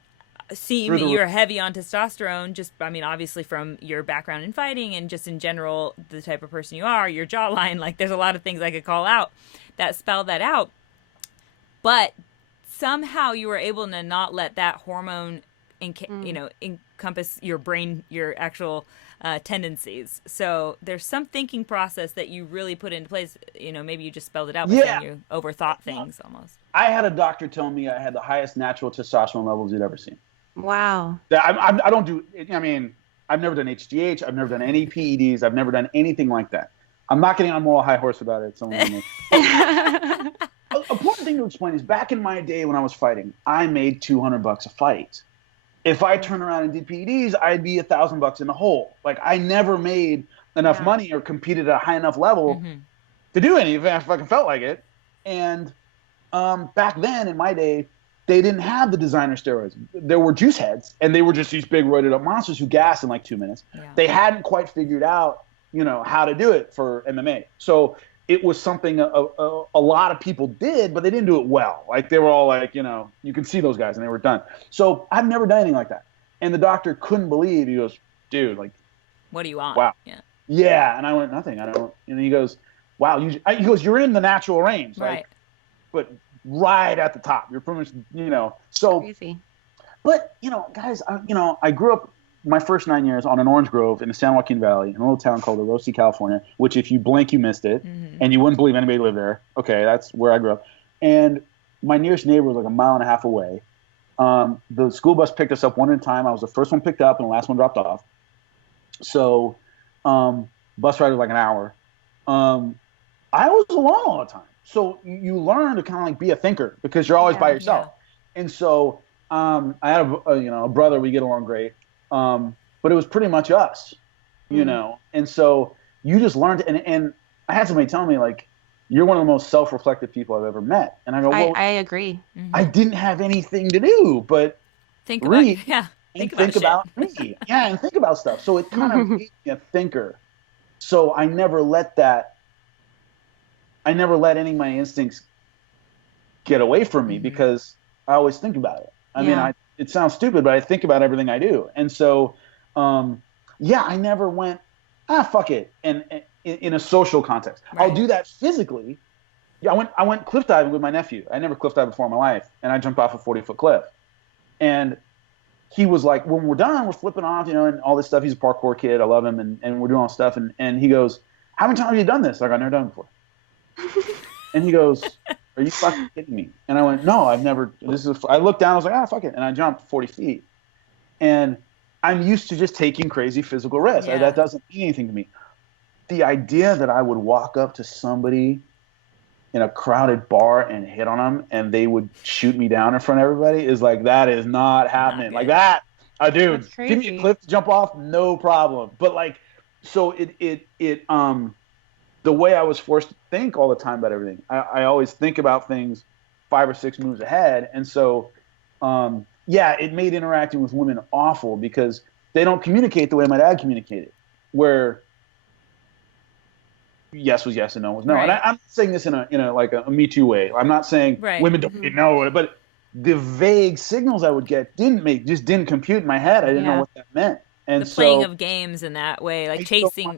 seem you're heavy on testosterone, just, I mean, obviously from your background in fighting and just in general, the type of person you are, your jawline, like there's a lot of things I could call out that spell that out. But somehow you were able to not let that hormone, encompass your brain, your actual tendencies. So there's some thinking process that you really put into place. You know, maybe you just spelled it out, but then you overthought things almost. I had a doctor tell me I had the highest natural testosterone levels you'd ever seen. Wow. I don't do. I mean, I've never done HGH. I've never done any PEDs. I've never done anything like that. I'm not getting on a moral high horse about it. Someone. Important thing to explain is back in my day when I was fighting, I made $200 a fight. If I turned around and did PEDs, I'd be $1,000 in the hole. Like I never made enough money or competed at a high enough level to do anything if I fucking felt like it. And back then in my day, they didn't have the designer steroids. There were juice heads, and they were just these big roided up monsters who gassed in like 2 minutes. Yeah. They hadn't quite figured out, how to do it for MMA. So it was something a lot of people did, but they didn't do it well. Like they were all like, you can see those guys and they were done. So I've never done anything like that. And the doctor couldn't believe. He goes, dude, like, what do you want? Wow. Yeah. And I went, nothing. I don't. And he goes, wow. He goes, you're in the natural range. Like, right. But right at the top. You're pretty much, so. Crazy. But, guys, I grew up my first 9 years on an orange grove in the San Joaquin Valley in a little town called Orosi, California, which if you blink, you missed it. And you wouldn't believe anybody lived there. Okay, that's where I grew up. And my nearest neighbor was like a mile and a half away. The school bus picked us up one at a time. I was the first one picked up and the last one dropped off. So bus ride was like an hour. I was alone all the time. So you learn to kind of like be a thinker because you're always by yourself. Yeah. And so I had a brother. We get along great. But it was pretty much us, and so you just learned. And I had somebody tell me like, you're one of the most self-reflective people I've ever met. And I go, well, I agree. I didn't have anything to do but think read think about me. Yeah, and think about stuff. So it kind of made me a thinker. So I never let any of my instincts get away from me because I always think about it. I mean, it sounds stupid, but I think about everything I do. And so, I never went, fuck it. And in a social context, right. I'll do that physically. Yeah, I went cliff diving with my nephew. I never cliff dived before in my life. And I jumped off a 40-foot cliff. And he was like, when we're done, we're flipping off, and all this stuff. He's a parkour kid. I love him. And we're doing all this stuff. And he goes, how many times have you done this? Like, I've never done it before. And he goes, are you fucking kidding me? And I went, no, I've never. I looked down. I was like, fuck it. And I jumped 40 feet. And I'm used to just taking crazy physical risks. Yeah. That doesn't mean anything to me. The idea that I would walk up to somebody in a crowded bar and hit on them and they would shoot me down in front of everybody is like, that is not happening. Like that. Dude, give me a cliff to jump off, no problem. But like, so those the way I was forced to think all the time about everything. I always think about things 5 or 6 moves ahead. And so, it made interacting with women awful because they don't communicate the way my dad communicated, where yes was yes and no was no. Right. And I'm not saying this in a like a Me Too way. I'm not saying women don't know, but the vague signals I would get just didn't compute in my head. I didn't know what that meant. And the playing of games in that way, like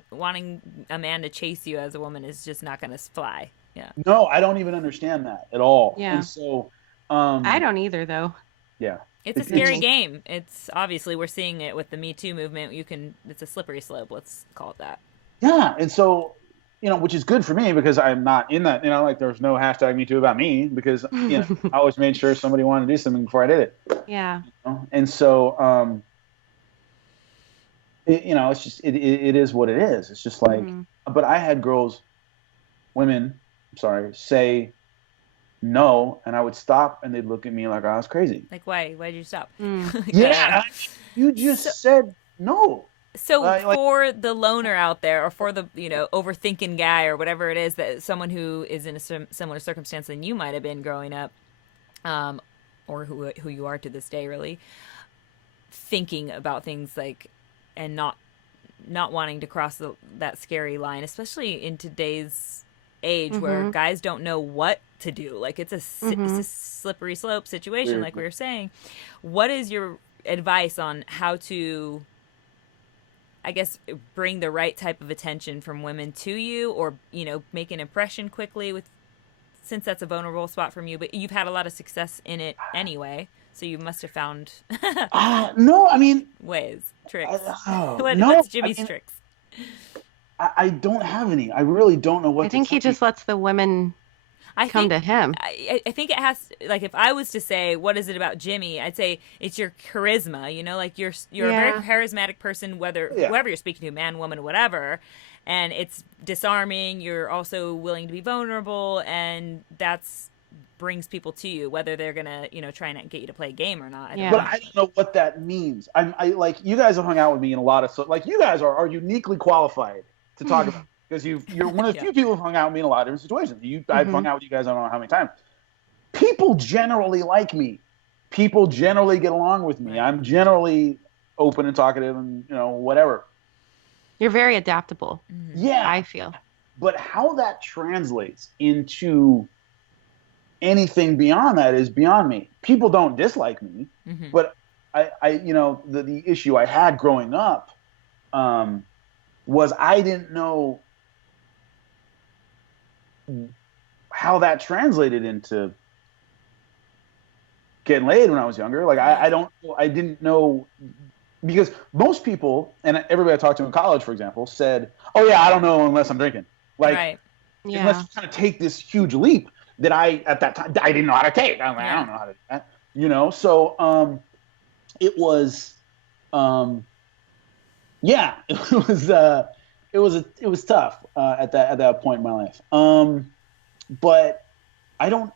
wanting a man to chase you as a woman is just not going to fly. Yeah. No, I don't even understand that at all. Yeah. And so, I don't either, though. Yeah. It's a scary game. It's obviously we're seeing it with the Me Too movement. It's a slippery slope. Let's call it that. Yeah. And so, which is good for me because I'm not in that, like there's no hashtag Me Too about me because, I always made sure somebody wanted to do something before I did it. Yeah. And so, it's just, it is what it is. It's just like, but I had women, say no, and I would stop and they'd look at me like I was crazy. Like, why? Why'd you stop? Yeah. You just said no. So for the loner out there, or for the overthinking guy, or whatever it is, that someone who is in a similar circumstance than you might have been growing up, or who you are to this day, really thinking about things like, and not wanting to cross that scary line, especially in today's age where guys don't know what to do. Like it's a slippery slope situation, like we were saying. What is your advice on how to, I guess, bring the right type of attention from women to you, or, make an impression quickly since that's a vulnerable spot from you, but you've had a lot of success in it anyway. So you must have found no, I mean, ways, tricks. What's Jimmy's tricks? I don't have any. I really don't know what. I think he just lets the women come to him. I think it has, like, if I was to say, what is it about Jimmy? I'd say it's your charisma, like you're a very charismatic person, whoever you're speaking to, man, woman, whatever. And it's disarming. You're also willing to be vulnerable, and that's brings people to you, whether they're gonna, try and get you to play a game or not. But I don't know what that means. I like, you guys have hung out with me in a lot of you guys are uniquely qualified to talk about, because you're one of the few people who've hung out with me in a lot of different situations. I've hung out with you guys, I don't know how many times. People generally like me. People generally get along with me. I'm generally open and talkative and whatever. You're very adaptable. Yeah, I feel. But how that translates into anything beyond that is beyond me. People don't dislike me, but the issue I had growing up was I didn't know how that translated into getting laid when I was younger. Like I didn't know, because most people, and everybody I talked to in college, for example, said, "Oh yeah, I don't know unless I'm drinking." Like, unless you kind of take this huge leap that at that time I didn't know how to take. I'm like, I don't know how to do that, So it was, it was tough at that point in my life. But I don't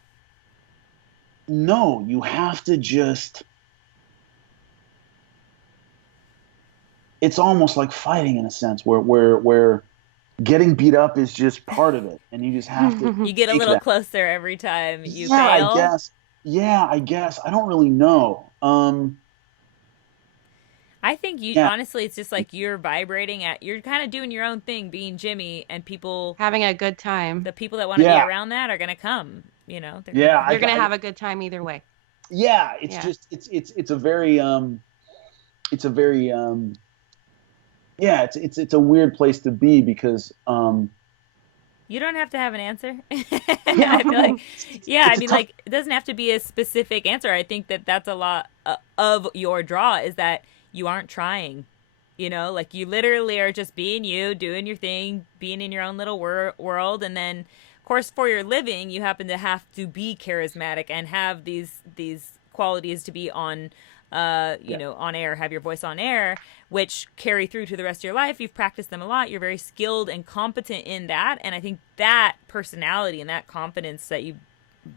know. You have to just. It's almost like fighting in a sense, where getting beat up is just part of it, and you just have to. You get a little closer every time you fail. I guess. Yeah, I guess. I don't really know. I think honestly, it's just like you're vibrating you're kind of doing your own thing, being Jimmy, and people having a good time. The people that want to be around that are going to come. You're going to have a good time either way. Yeah, it's just it's a very it's a weird place to be, because you don't have to have an answer. I feel like, it doesn't have to be a specific answer. I think that's a lot of your draw, is that you aren't trying, like you literally are just being you, doing your thing, being in your own little world. And then, of course, for your living, you happen to have to be charismatic and have these qualities to be on, on air, have your voice on air, which carry through to the rest of your life. You've practiced them a lot. You're very skilled and competent in that. And I think that personality and that competence that you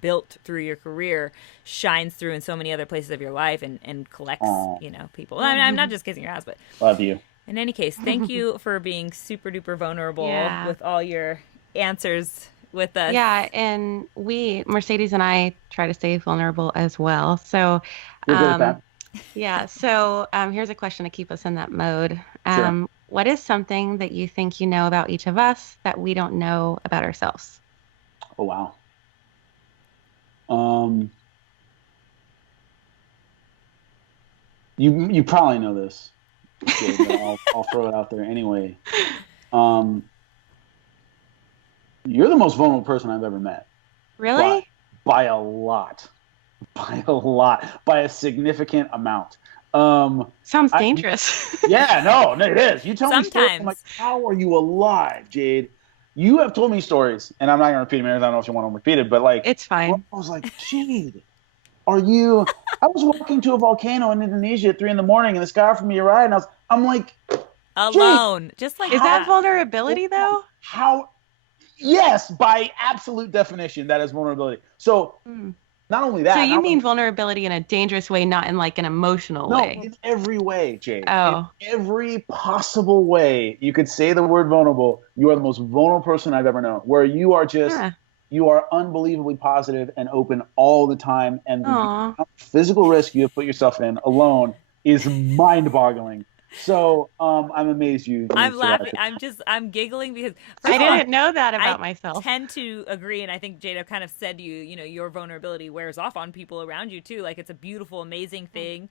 built through your career shines through in so many other places of your life, and collects, people. I'm not just kissing your ass, but love you. In any case, thank you for being super duper vulnerable with all your answers with us. Yeah, and Mercedes and I try to stay vulnerable as well. So, You're good at that. yeah. So, here's a question to keep us in that mode. Sure. What is something that you think you know about each of us that we don't know about ourselves? Oh, wow. You probably know this. Okay, but I'll throw it out there anyway. You're the most vulnerable person I've ever met. Really? By a lot. By a significant amount. Sounds dangerous. Yeah, no, it is. You tell me stories. Sometimes. I'm like, how are you alive, Jade? You have told me stories, and I'm not gonna repeat them. I don't know if you want them repeated, but like, It's fine. I was like, Jade, are you? I was walking to a volcano in Indonesia at 3 a.m, and this guy offered me a ride, and I'm like, Alone, just like Is that vulnerability though? how? Yes, by absolute definition, that is vulnerability. So not only that. So you mean vulnerability in a dangerous way, not in like an emotional way? No, in every way, Jade. Oh. In every possible way you could say the word vulnerable. You are the most vulnerable person I've ever known. Where you are just, you are unbelievably positive and open all the time. And the physical risk you have put yourself in alone is mind-boggling. So I'm amazed you. I'm laughing. I'm giggling because I didn't know that about myself. I tend to agree, and I think Jada kind of said your vulnerability wears off on people around you too. Like it's a beautiful, amazing thing.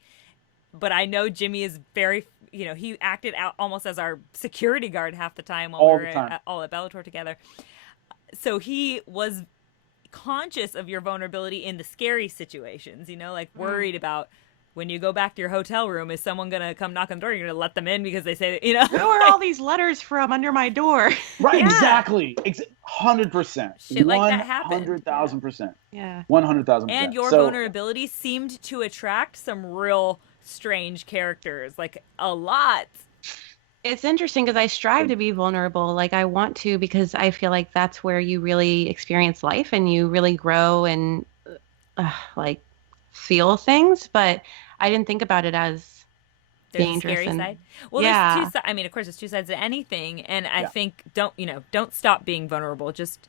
But I know Jimmy is very, he acted out almost as our security guard half the time while we were all at Bellator together. So he was conscious of your vulnerability in the scary situations, like worried about. When you go back to your hotel room, is someone going to come knock on the door? You're going to let them in because they say, Who are all these letters from under my door? Right, exactly. 100%. Shit like that happened. 100,000%. Yeah. 100,000%. And your vulnerability seemed to attract some real strange characters, like a lot. It's interesting because I strive to be vulnerable. Like I want to because I feel like that's where you really experience life and you really grow and like feel things. But I didn't think about it as dangerous. Scary side. Well, there's two sides. I mean, of course, there's two sides to anything, and I think don't stop being vulnerable. Just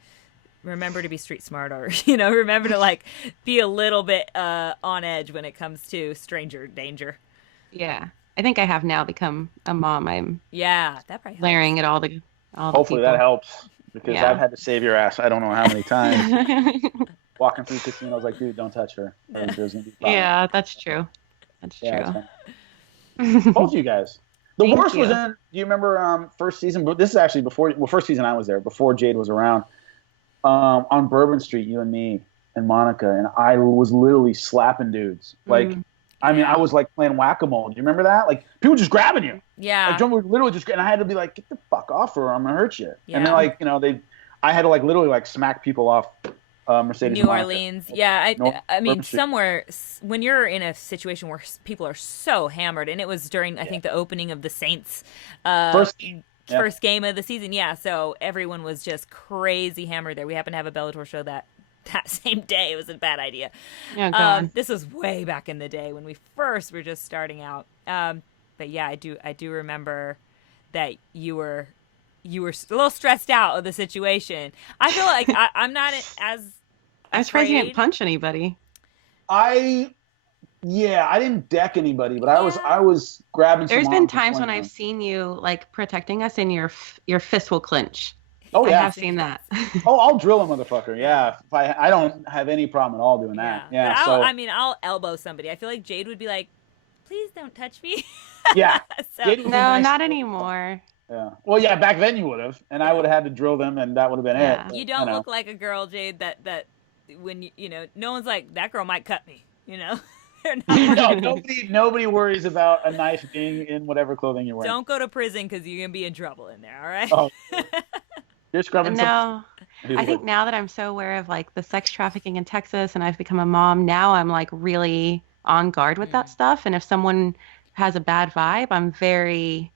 remember to be street smart, or remember to like be a little bit on edge when it comes to stranger danger. Yeah, I think I have now become a mom. That probably helps. Layering it all the hopefully that helps because I've had to save your ass. I don't know how many times. Walking through casinos, like, dude, don't touch her. There's gonna be yeah, that's true. That's true. Both of you guys. The worst was in. Do you remember first season? But this is actually before. Well, first season I was there before Jade was around. On Bourbon Street, you and me and Monica, and I was literally slapping dudes. Like, I mean, I was like playing whack-a-mole. Do you remember that? Like, people just grabbing you. Yeah. Like, were literally just, and I had to be like, get the fuck off her, or I'm gonna hurt you. Yeah. And then like, I had to like literally like smack people off. Mercedes New Orleans. Yeah, I mean, somewhere when you're in a situation where people are so hammered, and it was during, I think, the opening of the Saints' first game of the season. Yeah, so everyone was just crazy hammered there. We happened to have a Bellator show that same day. It was a bad idea. Oh, God. This was way back in the day when we first were just starting out. But yeah, I do remember that you were a little stressed out of the situation. I feel like I'm not as I'm surprised you didn't punch anybody. I didn't deck anybody, but I was grabbing. There's been times when I've seen you like protecting us, and your fist will clench. Oh yeah, I have seen that. I'll drill a motherfucker. Yeah, if I don't have any problem at all doing that. Yeah. I'll elbow somebody. I feel like Jade would be like, "Please don't touch me." Yeah. No, not anymore. Yeah. Well, yeah. Back then you would have, and I would have had to drill them, and that would have been it. You don't look like a girl, Jade. That when no one's like, that girl might cut me. No, nobody worries about a knife being in whatever clothing you're wearing. Don't go to prison because you're gonna be in trouble in there. All right. Oh, you're scrubbing. No, I think now that I'm so aware of like the sex trafficking in Texas, and I've become a mom, now I'm like really on guard with that stuff. And if someone has a bad vibe,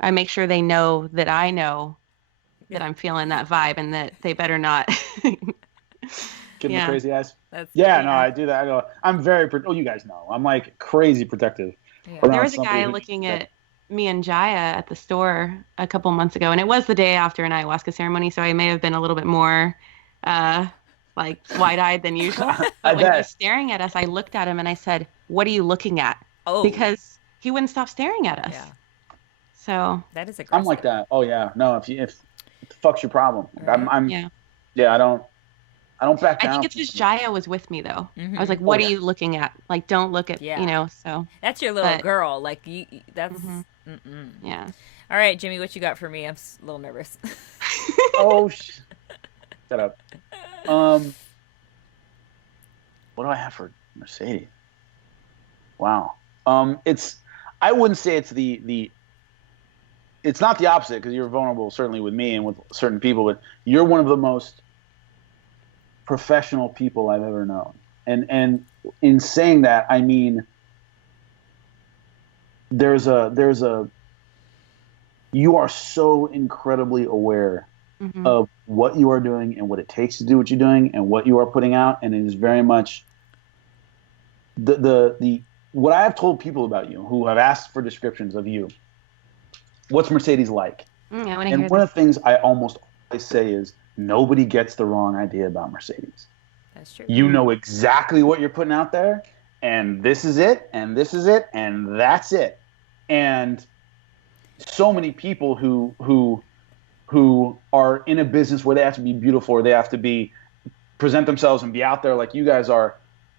I make sure they know that I know that I'm feeling that vibe, and that they better not. Give them the crazy eyes. I do that. I go, I'm very, you guys know, I'm like crazy protective. Yeah. There was a guy looking at me and Jaya at the store a couple months ago, and it was the day after an ayahuasca ceremony, so I may have been a little bit more uh like wide-eyed than usual. I But when he was bet. staring at us, I looked at him and I said, "What are you looking at?" Oh, Because he wouldn't stop staring at us. yeah, So, that is I'm aggressive. like that. Oh yeah. No, if the fuck's your problem? Like, Right. yeah. yeah. I don't back I down. think it's just Jaya was with me though. I was Mhm. like, "What Oh, are yeah. you looking at? Like, don't look at, Yeah. so." That's your little But girl. Like that's. Mhm. Mm-mm. Yeah. All right, Jimmy, what you got for me? I'm a little nervous. Oh, shut up. What do I have for Mercedes? Wow. I wouldn't say it's it's not the opposite, because you're vulnerable certainly with me and with certain people, but you're one of the most professional people I've ever known. And in saying that, I mean, you are so incredibly aware Mhm. of what you are doing and what it takes to do what you're doing and what you are putting out. And it is very much the what I have told people about you who have asked for descriptions of you. What's Mercedes like? I want to And hear one this. of the things I almost always say is nobody gets the wrong idea about Mercedes. That's true. You know exactly what you're putting out there, and this is it, and this is it, and that's it. And so many people who are in a business where they have to be beautiful, or they have to present themselves and be out there like you guys are.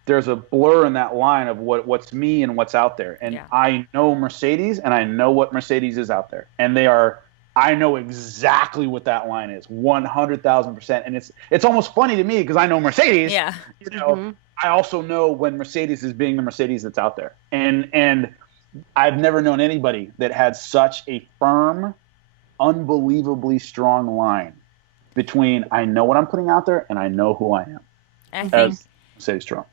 There's a blur in that line of what's me and what's out there. And Yeah. I know Mercedes, and I know what Mercedes is out there. And I know exactly what that line is, 100,000%. And it's almost funny to me because I know Mercedes. Yeah. I also know when Mercedes is being the Mercedes that's out there. And I've never known anybody that had such a firm, unbelievably strong line between I know what I'm putting out there and I know who I am. I think As Mercedes Strong.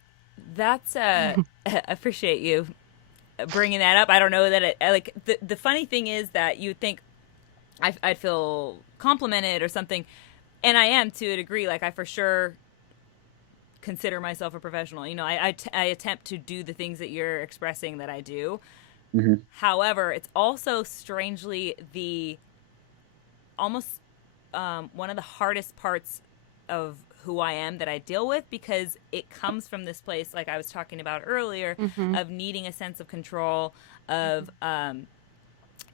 that's I appreciate you bringing that up. I don't know that like the funny thing is that you would think I'd feel complimented or something, and I am to a degree. Like I for sure consider myself a professional. You know, I attempt to do the things that you're expressing that I do. Mm-hmm. However, it's also strangely the almost one of the hardest parts of who I am that I deal with, because it comes from this place, like I was talking about earlier, of needing a sense of control, of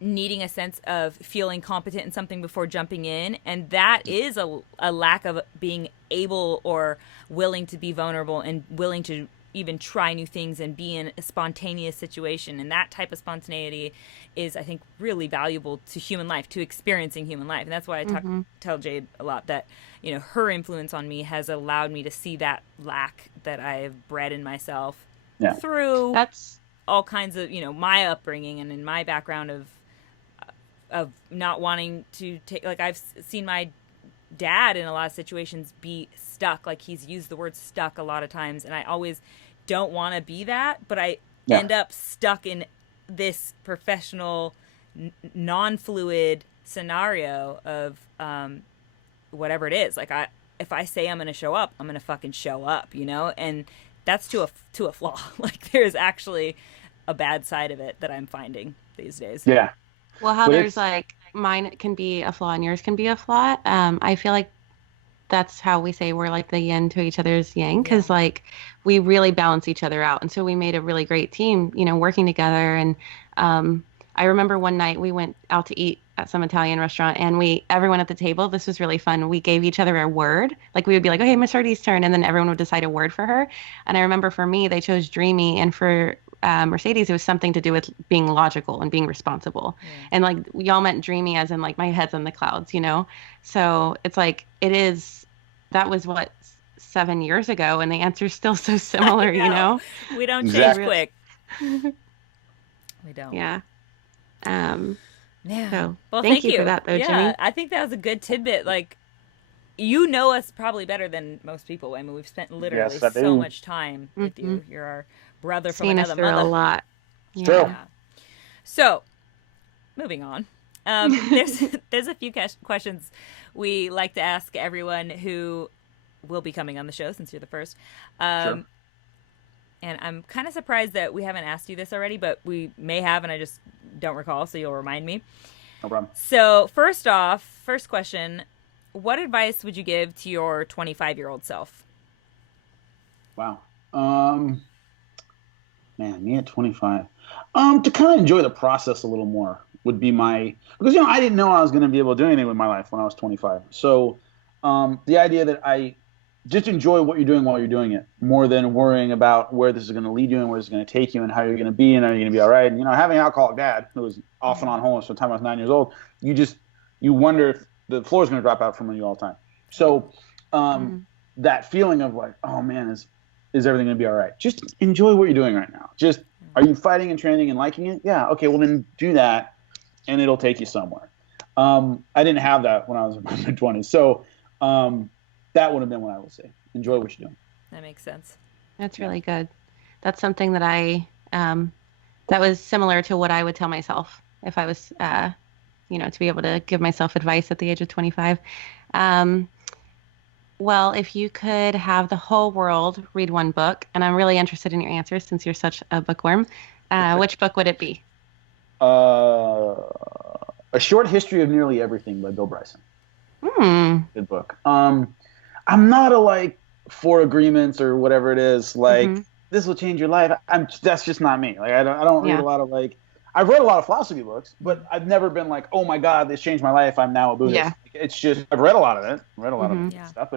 needing a sense of feeling competent in something before jumping in. And that is a lack of being able or willing to be vulnerable and willing to even try new things and be in a spontaneous situation. And that type of spontaneity is, I think, really valuable to human life, to experiencing human life. And that's why I tell Jade a lot that, you know, her influence on me has allowed me to see that lack that I've bred in myself through all kinds of, you know, my upbringing and in my background of not wanting to take, like I've seen my dad in a lot of situations be stuck. Like he's used the word stuck a lot of times, and I always don't want to be that, but I end up stuck in this professional non-fluid scenario of whatever it is. Like if I say I'm going to show up, I'm going to fucking show up, you know? And that's to a flaw. Like there's actually a bad side of it that I'm finding these days. Yeah. Well, how there's like mine can be a flaw and yours can be a flaw. I feel like that's how we say we're like the yin to each other's yang, because like we really balance each other out. And so we made a really great team, you know, working together. And I remember one night we went out to eat at some Italian restaurant, and everyone at the table, this was really fun. We gave each other a word. Like we would be like, okay, Miss Hardy's turn. And then everyone would decide a word for her. And I remember for me, they chose dreamy. And for Mercedes, it was something to do with being logical and being responsible. And like y'all meant dreamy as in like my head's in the clouds, you know? So it's like, that was what, 7 years ago, and the answer's still so similar, you know? We don't change quick. We don't. Yeah. Yeah. So well, thank you for that though, Jimmy. I think that was a good tidbit. Like, you know us probably better than most people. I mean, we've spent literally so much time with you. You're our brother from Seen another us through mother. a lot. True. So, moving on. There's a few questions we like to ask everyone who will be coming on the show, since you're the first. Sure. and I'm kind of surprised that we haven't asked you this already, but we may have, and I just don't recall, so you'll remind me. No problem. So first question, what advice would you give to your 25-year-old self? Wow. Man, me at 25. To kind of enjoy the process a little more would be because, I didn't know I was going to be able to do anything with my life when I was 25. So the idea that I just enjoy what you're doing while you're doing it more than worrying about where this is going to lead you and where it's going to take you and how you're going to be and are you going to be all right. And, having an alcoholic dad who was off and on homeless from the time I was 9 years old, you wonder if the floor is going to drop out from you all the time. So that feeling of like, oh man, is everything going to be all right? Just enjoy what you're doing right now. Just, are you fighting and training and liking it? Yeah. Okay. Well, then do that and it'll take you somewhere. I didn't have that when I was in my mid-20s. So that would have been what I would say. Enjoy what you're doing. That makes sense. That's really good. That's something that that was similar to what I would tell myself if I was, to be able to give myself advice at the age of 25. Well, if you could have the whole world read one book, and I'm really interested in your answers since you're such a bookworm, which book would it be? A Short History of Nearly Everything by Bill Bryson. Good book. I'm not a Four Agreements or whatever it is. This will change your life. That's just not me. I don't read a lot of I've read a lot of philosophy books, but I've never been like, oh my God, this changed my life. I'm now a Buddhist. Yeah. It's just, I've read a lot of it. Of stuff,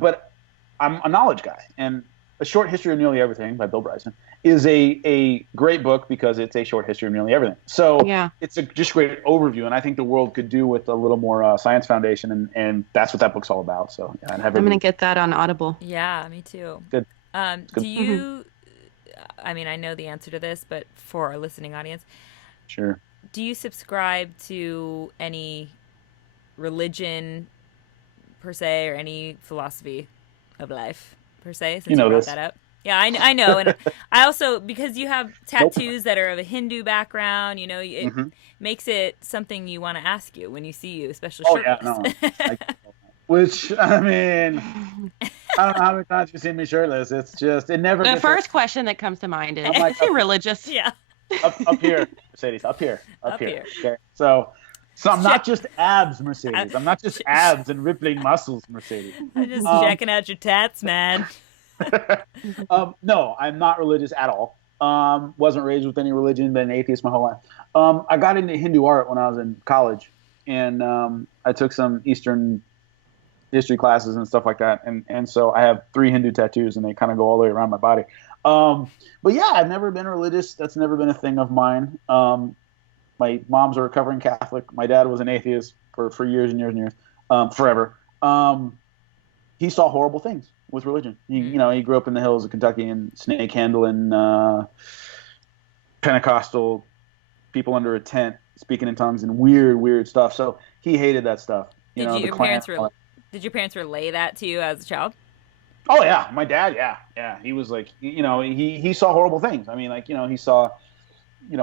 but I'm a knowledge guy. And A Short History of Nearly Everything by Bill Bryson is a great book because it's a short history of nearly everything. So it's a just great overview. And I think the world could do with a little more science foundation. And that's what that book's all about. So I'm going to get that on Audible. Yeah, me too. Good. Do you, I know the answer to this, but for our listening audience. Sure. Do you subscribe to any religion per se or any philosophy of life per se, since you brought that up? Yeah, I know. And I also, because you have tattoos that are of a Hindu background, it makes it something you want to ask you when you see you, especially shirtless. Which, I don't know how many times you've seen me shirtless. It's just, it never The first question that comes to mind is, is he religious? Yeah. Up here, Mercedes, up here. Okay. So I'm not just abs, Mercedes. I'm not just abs and rippling muscles, Mercedes. I'm just checking out your tats, man. No, I'm not religious at all. Wasn't raised with any religion, been an atheist my whole life. I got into Hindu art when I was in college, and I took some Eastern history classes and stuff like that. And so I have 3 Hindu tattoos, and they kind of go all the way around my body. But yeah, I've never been religious. That's never been a thing of mine. My mom's a recovering Catholic. My dad was an atheist for years and years and years, forever. He saw horrible things with religion. He grew up in the hills of Kentucky and snake handling, Pentecostal people under a tent speaking in tongues and weird stuff. So he hated that stuff. Did your parents relay that to you as a child? Oh yeah, my dad. Yeah. He was like, he saw horrible things. He saw,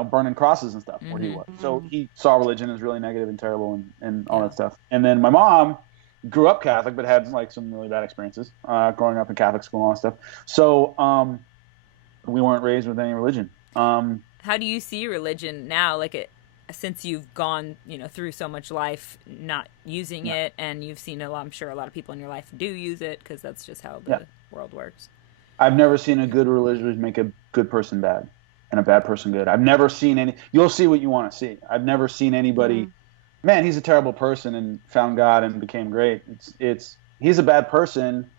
burning crosses and stuff where he was. So he saw religion as really negative and terrible and all that stuff. And then my mom grew up Catholic, but had some really bad experiences growing up in Catholic school and all that stuff. So we weren't raised with any religion. How do you see religion now? Since you've gone, through so much life not using it, and you've seen I'm sure a lot of people in your life do use it because that's just how the world works. I've never seen a good religion make a good person bad and a bad person good. I've never seen any. You'll see what you want to see. I've never seen anybody. Man, he's a terrible person and found God and became great. He's a bad person.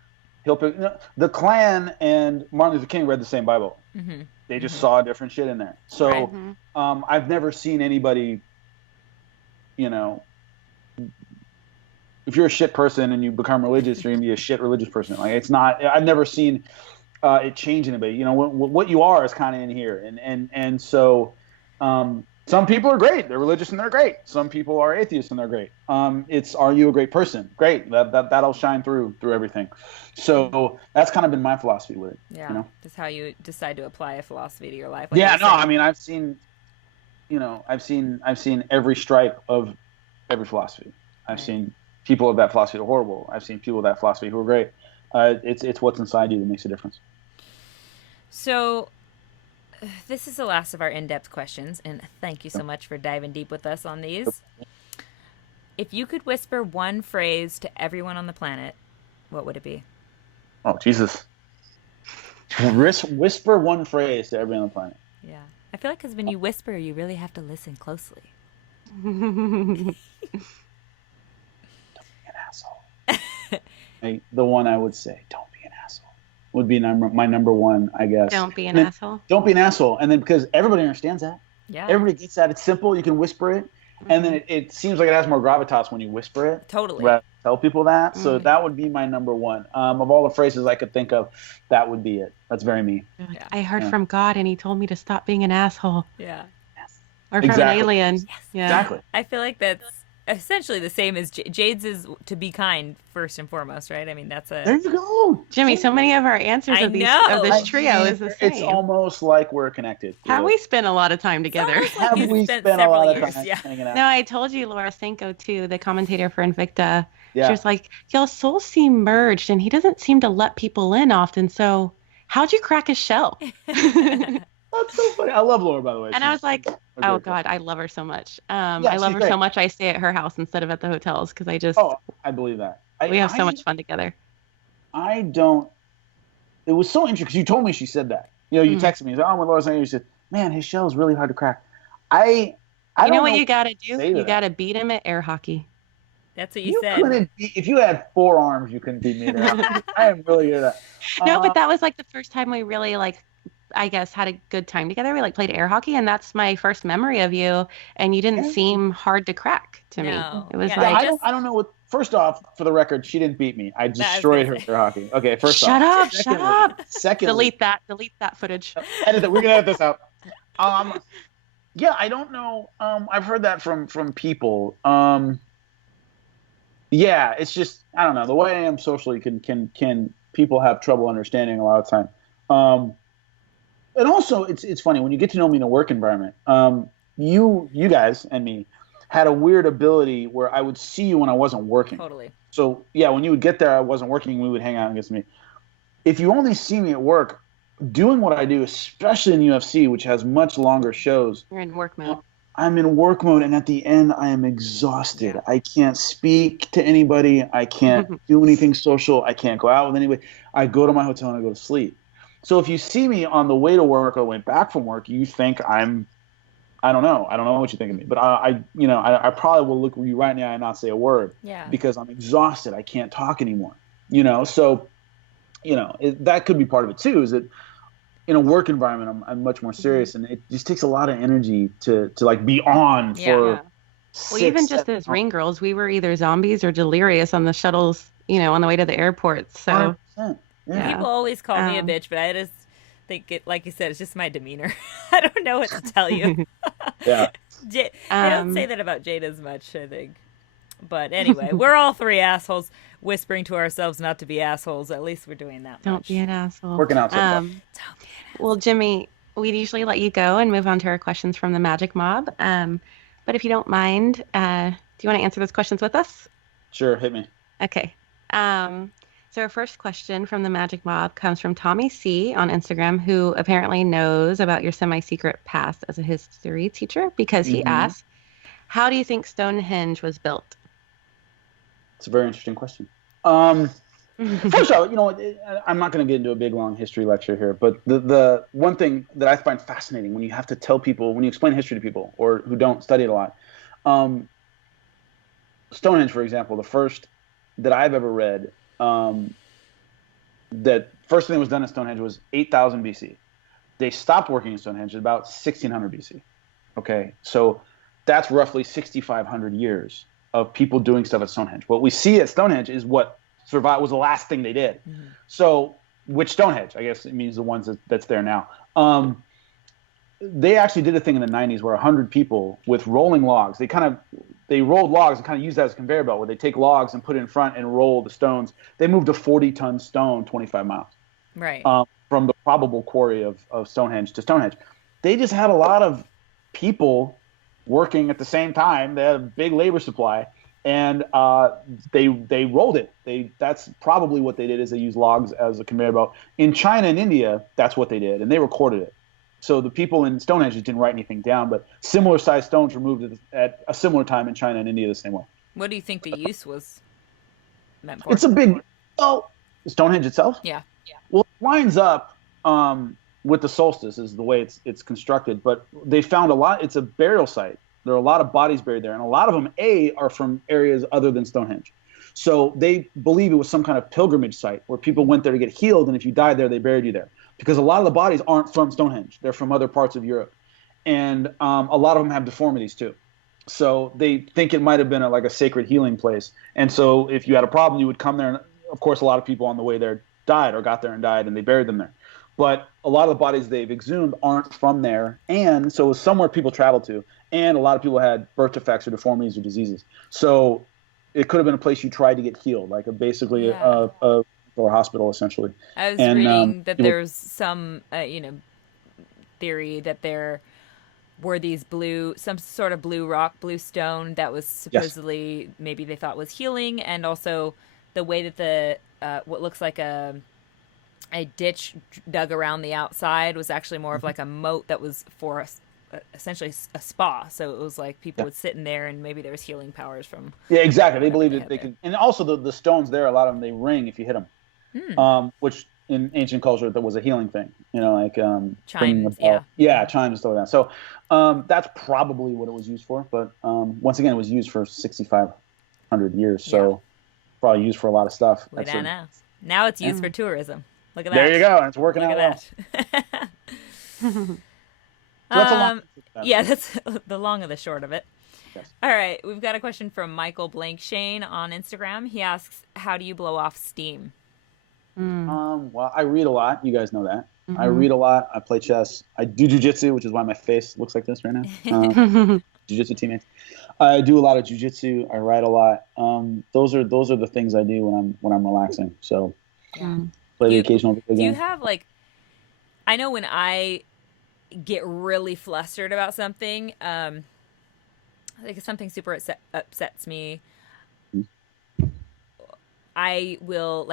He'll pick the Klan and Martin Luther King read the same Bible. They just saw different shit in there. So I've never seen anybody, if you're a shit person and you become religious, you're gonna be a shit religious person. It's not. I've never seen it change anybody. What you are is kind of in here, and so some people are great. They're religious and they're great. Some people are atheists and they're great. Are you a great person? Great. That'll shine through everything. So that's kind of been my philosophy with it. Yeah. Just how you decide to apply a philosophy to your life. I've seen, I've seen every stripe of every philosophy. I've seen people of that philosophy who are horrible. I've seen people of that philosophy who are great. It's what's inside you that makes a difference. So this is the last of our in-depth questions, and thank you so much for diving deep with us on these. If you could whisper one phrase to everyone on the planet, what would it be? Oh, Jesus. Whisper one phrase to everyone on the planet. Yeah. I feel like because when you whisper, you really have to listen closely. Don't be an asshole. The one I would say, don't be an asshole, would be my number one, I guess. Don't be an asshole. Don't be an asshole. And then because everybody understands that. Yeah. Everybody gets that. It's simple. You can whisper it. And then it seems like it has more gravitas when you whisper it. Totally. Rather than tell people that. So that would be my number one. Of all the phrases I could think of, that would be it. That's very me. Yeah. I heard from God and he told me to stop being an asshole. Yeah. Or from an alien. Yes. Yeah. Exactly. I feel like that's essentially the same as Jade's is to be kind first and foremost, right? I mean, that's There you go. Jimmy, so many of our answers of this trio is the same. It's almost like we're connected. Have we spent a lot of time together? Have we spent a lot of time hanging out? No, I told you Laura Senko too, the commentator for Invicta. Yeah. She was like, y'all souls seem merged and he doesn't seem to let people in often. So how'd you crack his shell? That's so funny. I love Laura, by the way. And I was like, oh God, I love her so much. I love her so much. I stay at her house instead of at the hotels because I just. Oh, I believe that. We have so much fun together. It was so interesting because you told me she said that. You texted me. You said, oh, when Laura saying, you said, man, his shell is really hard to crack. I you don't know what you got to do? You got to beat him at air hockey. That's what you said. If you had 4 arms, you couldn't beat me at air hockey. I am really good at that. No, but that was like the first time we really I guess had a good time together. We played air hockey, and that's my first memory of you. And you didn't seem hard to crack to me. It was I don't know what. First off, for the record, she didn't beat me. I destroyed her at air hockey. Okay, first off. Shut up. Secondly, delete that footage. Edit it. We're gonna edit this out. Yeah, I don't know. I've heard that from people. Yeah, it's just I don't know. The way I am socially can people have trouble understanding a lot of time. And also, it's funny when you get to know me in a work environment. You guys and me had a weird ability where I would see you when I wasn't working. Totally. So yeah, when you would get there, I wasn't working. We would hang out and get to me. If you only see me at work, doing what I do, especially in UFC, which has much longer shows, you're in work mode. I'm in work mode, and at the end, I am exhausted. I can't speak to anybody. I can't do anything social. I can't go out with anybody. I go to my hotel and I go to sleep. So if you see me on the way to work or the way back from work, you think I don't know what you think of me, but I probably will look you right now and not say a word because I'm exhausted. I can't talk anymore, so, that could be part of it too, is that in a work environment, I'm much more serious and it just takes a lot of energy to be on for 6, well, even just as ring girls, we were either zombies or delirious on the shuttles, on the way to the airport. So 100%. People always call me a bitch, but I just think it, like you said, it's just my demeanor. I don't know what to tell you. Yeah. I don't say that about Jade as much, I think. But anyway, we're all 3 assholes whispering to ourselves not to be assholes. At least we're doing that Don't much. be an asshole. Working out so far. Well, Jimmy, we'd usually let you go and move on to our questions from the Magic Mob. But if you don't mind, do you want to answer those questions with us? Sure, hit me. Okay. So our first question from the Magic Mob comes from Tommy C. on Instagram, who apparently knows about your semi-secret past as a history teacher because he asked, how do you think Stonehenge was built? It's a very interesting question. First of all, I'm not going to get into a big, long history lecture here, but the one thing that I find fascinating when you have to tell people, when you explain history to people or who don't study it a lot, Stonehenge, for example, the first that I've ever read, that first thing that was done at Stonehenge was 8,000 BC. They stopped working in Stonehenge at about 1600 BC. Okay, so that's roughly 6,500 years of people doing stuff at Stonehenge. What we see at Stonehenge is what survived was the last thing they did. So, which Stonehenge? I guess it means the ones that's there now. They actually did a thing in the 90s where 100 people with rolling logs, they rolled logs and kind of used that as a conveyor belt where they take logs and put it in front and roll the stones. They moved a 40-ton stone 25 miles. Right. From the probable quarry of Stonehenge to Stonehenge. They just had a lot of people working at the same time. They had a big labor supply. and they rolled it. That's probably what they did, is they used logs as a conveyor belt. In China and India, that's what they did, and they recorded it. So the people in Stonehenge didn't write anything down, but similar sized stones were moved at a similar time in China and India the same way. What do you think the use was meant for? It's a big Stonehenge itself. Yeah. Well, it lines up with the solstice is the way it's constructed, but they found a lot. It's a burial site. There are a lot of bodies buried there, and a lot of them are from areas other than Stonehenge. So they believe it was some kind of pilgrimage site where people went there to get healed, and if you died there, they buried you there. Because a lot of the bodies aren't from Stonehenge; they're from other parts of Europe, and a lot of them have deformities too. So they think it might have been like a sacred healing place. And so if you had a problem, you would come there, and of course, a lot of people on the way there died or got there and died, and they buried them there. But a lot of the bodies they've exhumed aren't from there, and so it was somewhere people traveled to, and a lot of people had birth defects or deformities or diseases. So it could have been a place you tried to get healed, like basically a hospital, essentially. I was reading that there's some, theory that there were these some sort of blue rock, blue stone that was supposedly maybe they thought was healing, and also the way that the what looks like a ditch dug around the outside was actually more of like a moat that was for essentially a spa. So it was like people would sit in there, and maybe there was healing powers from. Yeah, exactly. They believed that they could, and also the stones there, a lot of them they ring if you hit them, which in ancient culture that was a healing thing. Like chimes. Chimes and stuff like that. So that's probably what it was used for. But once again, it was used for 6,500 years. So probably used for a lot of stuff. We don't know. Now it's used for tourism. Look at that. There you go. It's working out well. So that's that's the long and the short of it. Yes. All right, we've got a question from Michael Blankshane on Instagram. He asks, "How do you blow off steam?" Well, I read a lot. You guys know that. I read a lot. I play chess. I do jujitsu, which is why my face looks like this right now. Jiu-jitsu teammates. I do a lot of jiu-jitsu. I write a lot. Those are the things I do when I'm relaxing. So play the occasional video game. Do you have I know when I get really flustered about something, like if something super upsets me, I will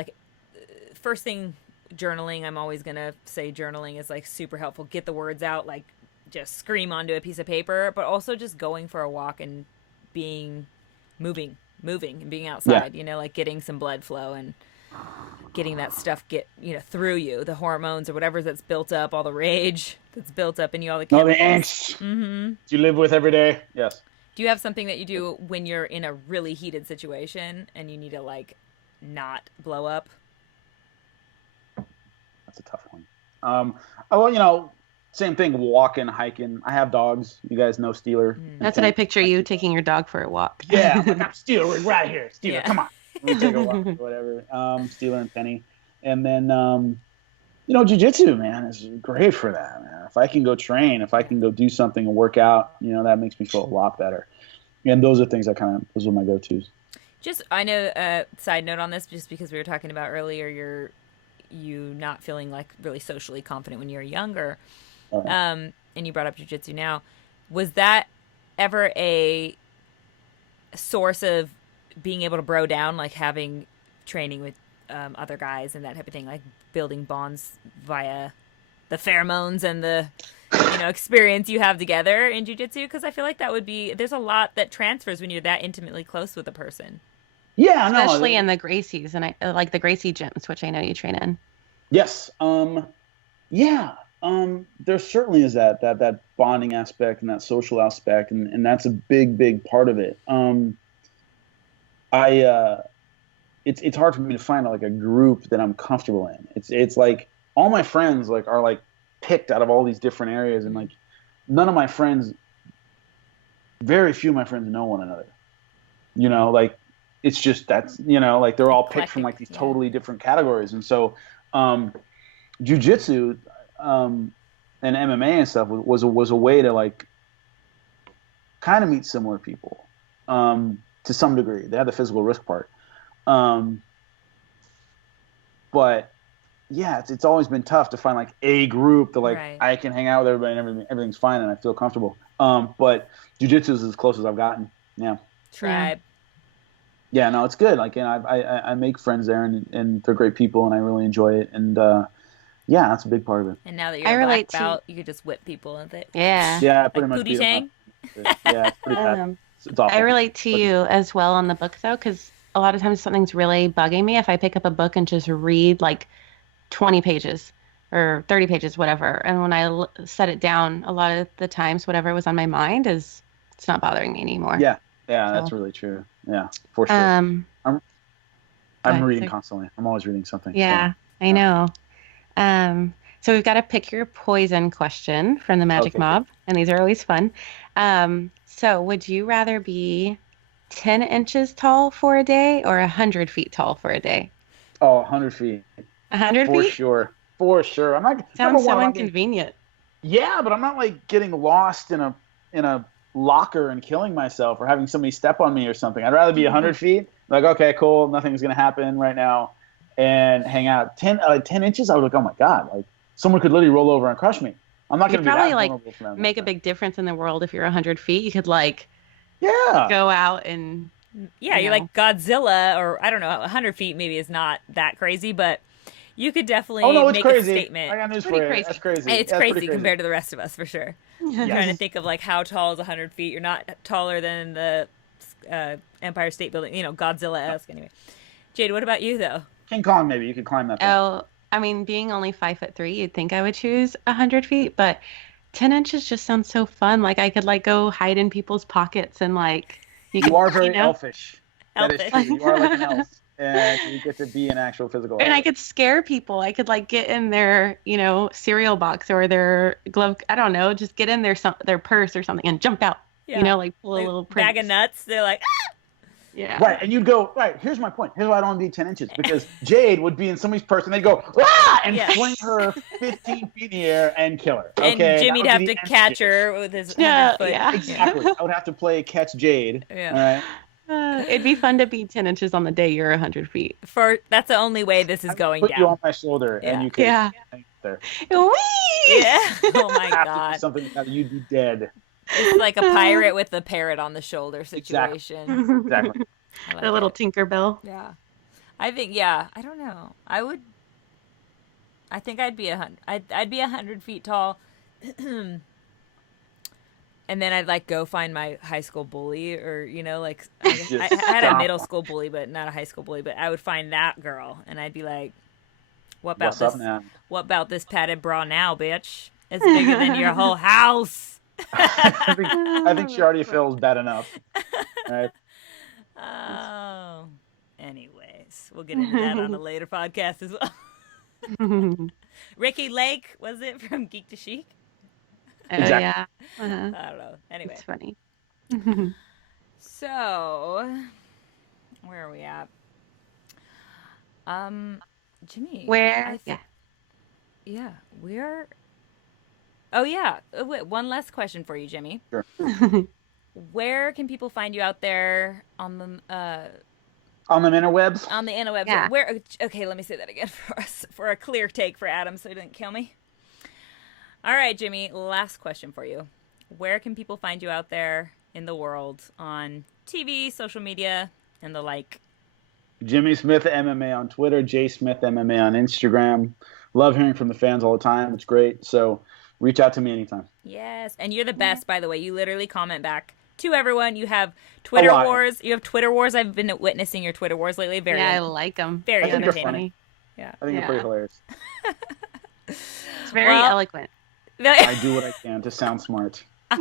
first thing journaling. I'm always gonna say journaling is super helpful. Get the words out, just scream onto a piece of paper, but also just going for a walk and moving and being outside, getting some blood flow and getting that stuff through you, the hormones or whatever that's built up, all the rage that's built up in you, all the chemicals. The angst you live with every day. Yes. Do you have something that you do when you're in a really heated situation and you need to not blow up? That's a tough one. Same thing, walking, hiking. I have dogs. You guys know Steeler. That's what I picture you taking your dog for a walk. Yeah, I'm Steeler, we're right here. Steeler, come on. We take a walk or whatever. Steeler and Penny. And then, jiu-jitsu, man, is great for that, man. If I can go train, if I can go do something and work out, that makes me feel a lot better. And those are things those are my go-tos. I know, side note on this, just because we were talking about earlier, you not feeling really socially confident when you were younger. And you brought up jiu-jitsu now. Was that ever a source of being able to bro down, having training with other guys and that type of thing, building bonds via the pheromones and the experience you have together in jiu-jitsu? Because I feel like there's a lot that transfers when you're that intimately close with a person. Yeah, especially in the Gracies, and I like the Gracie gyms, which I know you train in. Yes. There certainly is that bonding aspect and that social aspect, and that's a big part of it. It's hard for me to find a group that I'm comfortable in. It's all my friends are picked out of all these different areas, and none of my friends, very few of my friends know one another. It's just they're all picked from these totally different categories, and so jiu-jitsu and MMA and stuff was a way to kind of meet similar people to some degree. They had the physical risk part, but yeah, it's always been tough to find a group that right. I can hang out with everybody and everything's fine and I feel comfortable. But jiu-jitsu is as close as I've gotten. Yeah. Tribe. Yeah, no, it's good. Like, and I make friends there, and they're great people, and I really enjoy it. And yeah, that's a big part of it. And now that you're I a black relate to belt, you could just whip people with it. yeah. Yeah, I pretty Like much Pootie beat them up. Tang. Yeah, it's pretty bad. Um, It's I awful. relate to you as well on the book though, because a lot of times something's really bugging me. If I pick up a book and just read like 20 pages or 30 pages, whatever, and when I set it down, a lot of the times whatever was on my mind it's not bothering me anymore. Yeah, yeah, that's So, really true. Yeah, for sure. um, I'm go I'm ahead. reading Sorry. constantly. I'm always reading something. Yeah, I Yeah. know. So we've got a pick your poison question from the Magic Okay. Mob, and these are always fun. So would you rather be 10 inches tall for a day or 100 feet tall for a day? Oh, 100 feet 100 for feet? sure. For sure. I'm not. Number Sounds one, so I'm not getting, inconvenient. yeah, but I'm not like getting lost in a locker and killing myself or having somebody step on me or something. I'd rather be 100 feet. Like, okay, cool, nothing's gonna happen right now, and hang out. 10 inches. I was like, oh my god, like someone could literally roll over and crush me. I'm not You'd gonna be probably that like vulnerable for them. make a big difference in the world if you're 100 feet. You could like Yeah. go out and Yeah, you you're know. like Godzilla, or I don't know, 100 feet maybe is not that crazy, but you could definitely Oh no, it's make crazy. a I statement. got news for pretty you. crazy. That's crazy. It's Yeah, crazy pretty compared to the rest of us, for sure. I'm trying to Yes. think of like how tall is 100 feet. You're not taller than the Empire State Building, Godzilla-esque anyway. Jade, what about you though? King Kong, maybe you could climb that thing. Oh, I mean, being only 5'3", you'd think I would choose 100 feet, but 10 inches just sounds so fun. Like I could like go hide in people's pockets and like You are very know? elfish. That is Elfish. true. You are like an elf, and you get to be an actual physical. And I elf. could scare people. I could like get in their, cereal box or their glove. I don't know, just get in their purse or something and jump out. Yeah. Like pull a Like, little bag of prince. nuts. They're like, ah! Yeah. Right, and you'd go, right, here's my point. Here's why I don't want to be 10 inches. Because Jade would be in somebody's purse, and they'd go, ah! And Yes. fling her 15 feet in the air and kill her. And Okay, Jimmy'd that have would to be the end catch game. her with his Yeah, 100 foot. yeah. Exactly. I would have to play catch Jade. Yeah. All right. It'd be fun to be 10 inches on the day you're 100 feet. That's the only way this is going Put you on down. my shoulder, Yeah. and you could Yeah. hang there. Whee! Yeah. Oh my Have to do god. something that you'd be dead. It's like a pirate with a parrot on the shoulder situation. Exactly. I like A little it. Tinkerbell. Yeah. I think, I don't know. I think I'd be 100. I'd be 100 feet tall. And then I'd like go find my high school bully, or like I had a middle school bully, but not a high school bully. But I would find that girl, and I'd be like, "What about What's up this? now? What about this padded bra now, bitch? It's bigger than your whole house." I think she already feels bad enough. All right. Oh, anyways, we'll get into that on a later podcast as well. Ricky Lake, was it from Geek to Chic? Exactly. Yeah. I don't know. Anyway, It's funny. so where are we at? Jimmy. Where? Yeah, we're. Oh yeah. Wait, one last question for you, Jimmy. Sure. Where can people find you out there on the On the interwebs? on the interwebs? Yeah. Where? Okay, let me say that again for us, for a clear take for Adam, so he didn't kill me. All right, Jimmy. Last question for you. Where can people find you out there in the world on TV, social media, and the like? Jimmy Smith MMA on Twitter, J Smith MMA on Instagram. Love hearing from the fans all the time. It's great. So reach out to me anytime. Yes, and you're the best, by the way. You literally comment back to everyone. You have Twitter lot. wars. You have Twitter wars. I've been witnessing your Twitter wars lately. Very, Yeah, I like them. very I think they're entertaining. funny. Yeah. I think they're pretty hilarious. It's very Well- eloquent. I do what I can to sound smart. I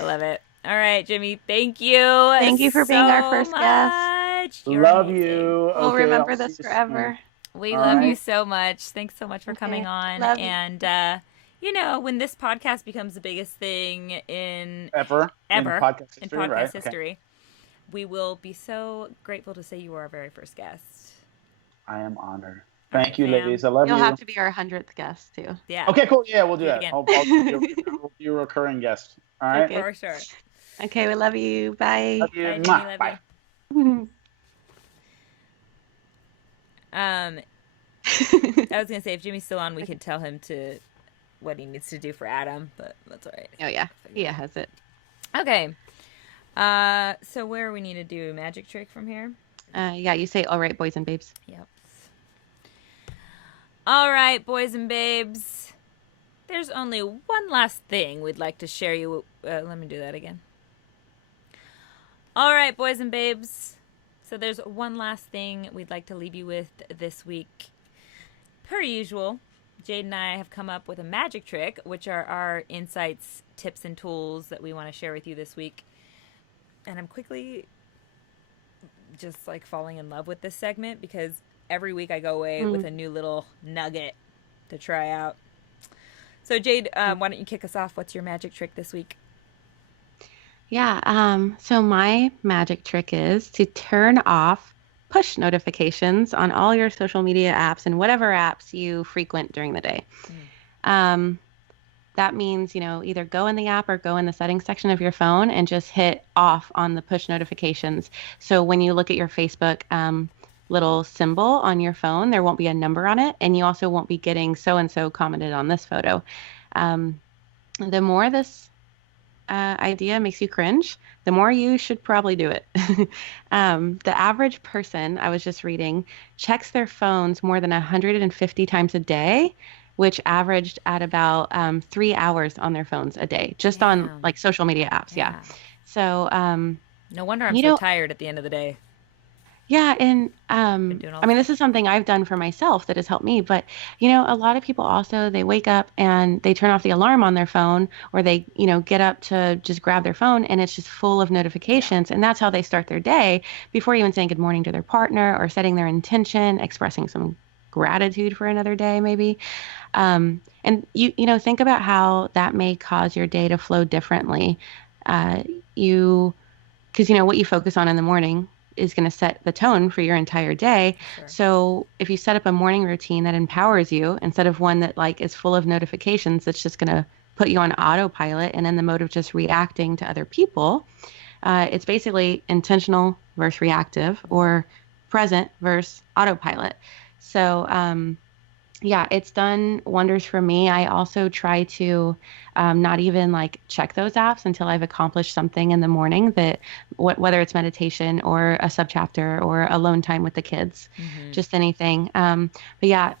love it. All right, Jimmy. Thank you. Thank you for being our so first guest. much. You're Love amazing. you. We'll Okay, remember I'll this see you forever. We All love you right. so much. Thanks so much for coming Okay. on. Love you. And when this podcast becomes the biggest thing in Ever in podcast history, podcast right? Okay. history, we will be so grateful to say you were our very first guest. I am honored. Thank you, Sam. ladies. I love You'll you. have to be our 100th guest too. Yeah. Okay, cool. Yeah, we'll do Do it that. again. I'll be a recurring guest. All right. Okay. For sure. Okay, we love you. Bye. Love you. Bye, Jimmy, Mwah. love Bye. you. I was gonna say if Jimmy's still on, we could tell him to what he needs to do for Adam, but that's all right. Oh yeah, he has it. Okay. So where we need to do a magic trick from here? Yeah, you say, all right, boys and babes. Yep. All right, boys and babes. There's only one last thing we'd like to share you. Let me do that again. All right, boys and babes. So there's one last thing we'd like to leave you with this week. Per usual, Jade and I have come up with a magic trick, which are our insights, tips, and tools that we want to share with you this week. And I'm quickly just like falling in love with this segment because every week I go away with a new little nugget to try out. So Jade, why don't you kick us off? What's your magic trick this week? Yeah, so my magic trick is to turn off push notifications on all your social media apps and whatever apps you frequent during the day. That means, either go in the app or go in the settings section of your phone and just hit off on the push notifications. So when you look at your Facebook little symbol on your phone, there won't be a number on it. And you also won't be getting so-and-so commented on this photo. The more this idea makes you cringe, the more you should probably do it. The average person, I was just reading, checks their phones more than 150 times a day, which averaged at about 3 hours on their phones a day, just on like social media apps. Yeah. So no wonder I'm so tired at the end of the day. Yeah, and I mean, this is something I've done for myself that has helped me. But a lot of people also, they wake up and they turn off the alarm on their phone, or they get up to just grab their phone, and it's just full of notifications, and that's how they start their day before even saying good morning to their partner or setting their intention, expressing some gratitude for another day, maybe. And you think about how that may cause your day to flow differently. Because what you focus on in the morning is going to set the tone for your entire day. Sure. So if you set up a morning routine that empowers you instead of one that like is full of notifications, that's just going to put you on autopilot and in the mode of just reacting to other people, it's basically intentional versus reactive, or present versus autopilot. So yeah, it's done wonders for me. I also try to not even like check those apps until I've accomplished something in the morning, that whether it's meditation or a subchapter or alone time with the kids, just anything. But yeah,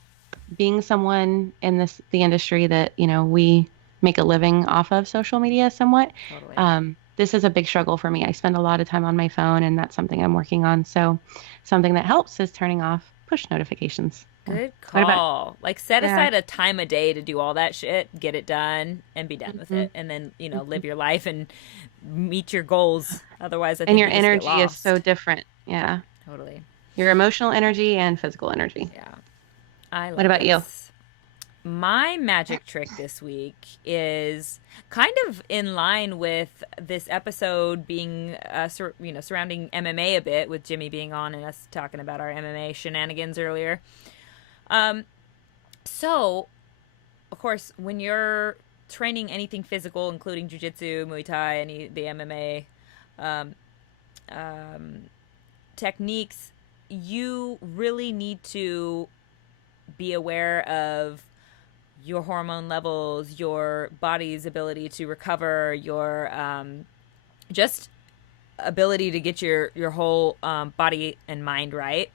being someone in the industry that, we make a living off of social media somewhat. Totally. This is a big struggle for me. I spend a lot of time on my phone, and that's something I'm working on. So something that helps is turning off push notifications. Good call. Like set aside a time a day to do all that shit, get it done, and be done with it, and then live your life and meet your goals. Otherwise, I think your energy is so different. Yeah, totally. Your emotional energy and physical energy. Yeah. What about you? My magic trick this week is kind of in line with this episode being, surrounding MMA a bit, with Jimmy being on and us talking about our MMA shenanigans earlier. So, of course, when you're training anything physical, including jiu-jitsu, Muay Thai, the MMA techniques, you really need to be aware of your hormone levels, your body's ability to recover, your just ability to get your whole body and mind right.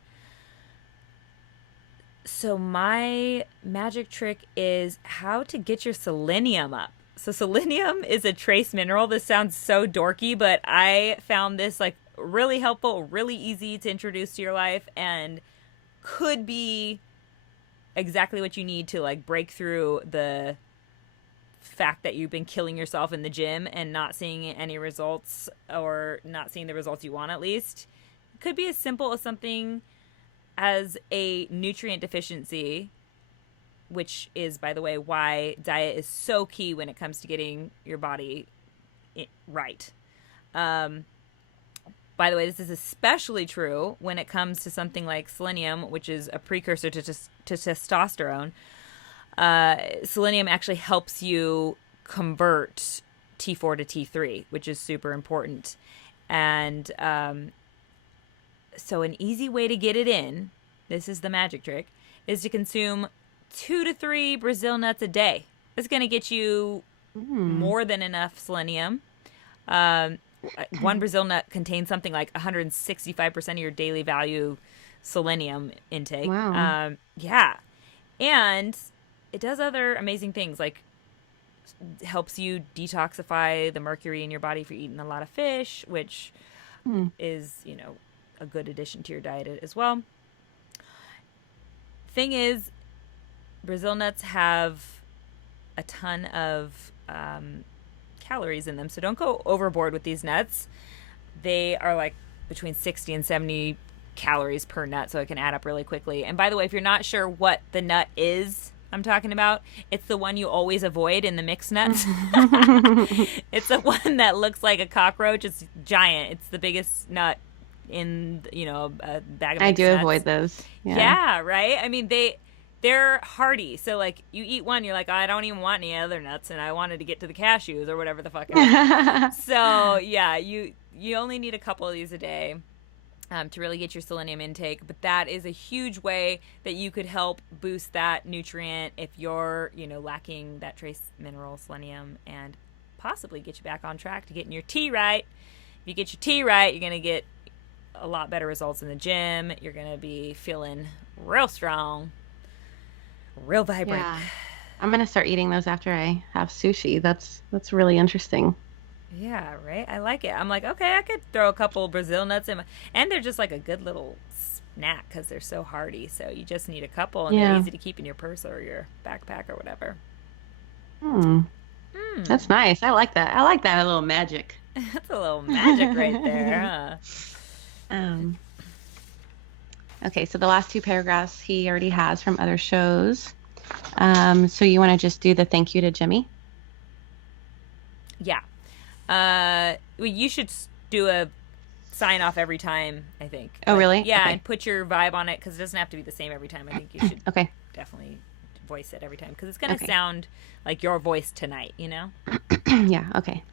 So my magic trick is how to get your selenium up. So selenium is a trace mineral. This sounds so dorky, but I found this like really helpful, really easy to introduce to your life, and could be exactly what you need to like break through the fact that you've been killing yourself in the gym and not seeing any results, or not seeing the results you want, at least. It could be as simple as something as a nutrient deficiency, which is, by the way, why diet is so key when it comes to getting your body right. By the way, this is especially true when it comes to something like selenium, which is a precursor to testosterone. Selenium actually helps you convert T4 to T3, which is super important. And so an easy way to get it in, this is the magic trick, is to consume 2 to 3 Brazil nuts a day. It's going to get you more than enough selenium. one Brazil nut contains something like 165% of your daily value selenium intake. Wow. Yeah. And it does other amazing things, like helps you detoxify the mercury in your body if you're eating a lot of fish, which is, a good addition to your diet as well. Thing is, Brazil nuts have a ton of calories in them, so don't go overboard with these nuts. They are like between 60 and 70 calories per nut, so it can add up really quickly. And by the way, if you're not sure what the nut is I'm talking about, it's the one you always avoid in the mixed nuts. It's the one that looks like a cockroach. It's giant. It's the biggest nut in, a bag of I mixed do nuts. avoid those. Yeah, right? I mean, they're hardy. So, like, you eat one, you're like, I don't even want any other nuts, and I wanted to get to the cashews or whatever the fuck else. So, yeah, you only need a couple of these a day to really get your selenium intake. But that is a huge way that you could help boost that nutrient if you're, lacking that trace mineral selenium, and possibly get you back on track to getting your tea right. If you get your tea right, you're going to get a lot better results in the gym. You're going to be feeling real strong. Real vibrant. Yeah. I'm gonna start eating those after I have sushi. That's really interesting. Yeah, right. I like it. I'm like, okay, I could throw a couple Brazil nuts in and they're just like a good little snack because they're so hearty. So you just need a couple, and they're easy to keep in your purse or your backpack or whatever. That's nice. I like that. I like that little magic. That's a little magic right there, huh? Okay, so the last two paragraphs he already has from other shows. So you want to just do the thank you to Jimmy? Yeah. Well, you should do a sign off every time, I think. Oh, really? Yeah, Okay. and put your vibe on it, because it doesn't have to be the same every time. I think you should Okay. definitely voice it every time, because it's going to sound like your voice tonight, Yeah, okay.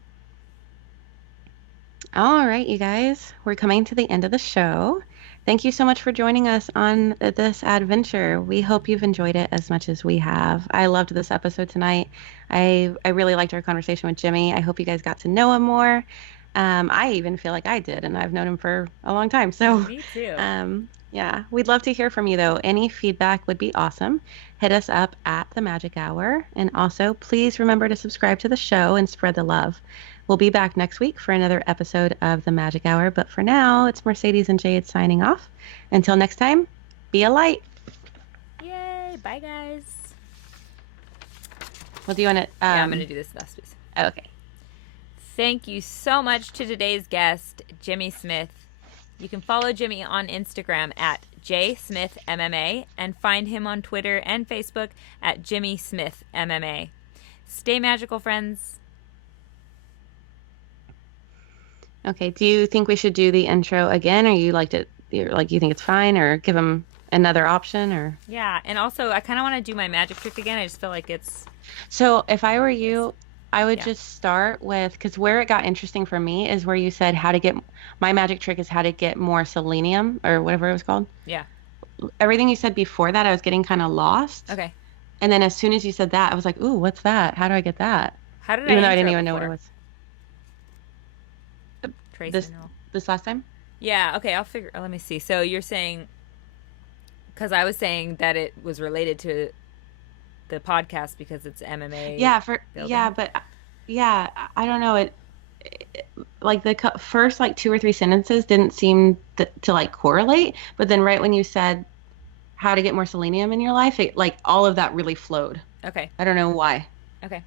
All right, you guys. We're coming to the end of the show. Thank you so much for joining us on this adventure. We hope you've enjoyed it as much as we have. I loved this episode tonight. I really liked our conversation with Jimmy. I hope you guys got to know him more. I even feel like I did, and I've known him for a long time. So, Me too. Yeah, we'd love to hear from you, though. Any feedback would be awesome. Hit us up at the Magic Hour. And also, please remember to subscribe to the show and spread the love. We'll be back next week for another episode of the Magic Hour. But for now, it's Mercedes and Jade signing off. Until next time, be a light. Yay. Bye, guys. Well, do you want to... yeah, I'm going to do this last piece. Okay. Thank you so much to today's guest, Jimmy Smith. You can follow Jimmy on Instagram at jsmithmma and find him on Twitter and Facebook at Jimmy Smith MMA. Stay magical, friends. Okay. Do you think we should do the intro again, or you liked it? Like, you think it's fine, or give him another option, or? Yeah, and also I kind of want to do my magic trick again. I just feel like it's... So if I were you, I would just start with, because where it got interesting for me is where you said my magic trick is how to get more selenium, or whatever it was called. Yeah. Everything you said before that, I was getting kind of lost. Okay. And then as soon as you said that, I was like, ooh, what's that? How do I get that? How did Even though I intro didn't even know what before? it was. Trace This mineral. this last time? Yeah, okay, let me see. So you're saying, because I was saying that it was related to the podcast because it's MMA. Yeah, building. I don't know. It like the first like 2 or 3 sentences didn't seem to like correlate, but then right when you said how to get more selenium in your life, it like all of that really flowed. Okay. I don't know why. Okay.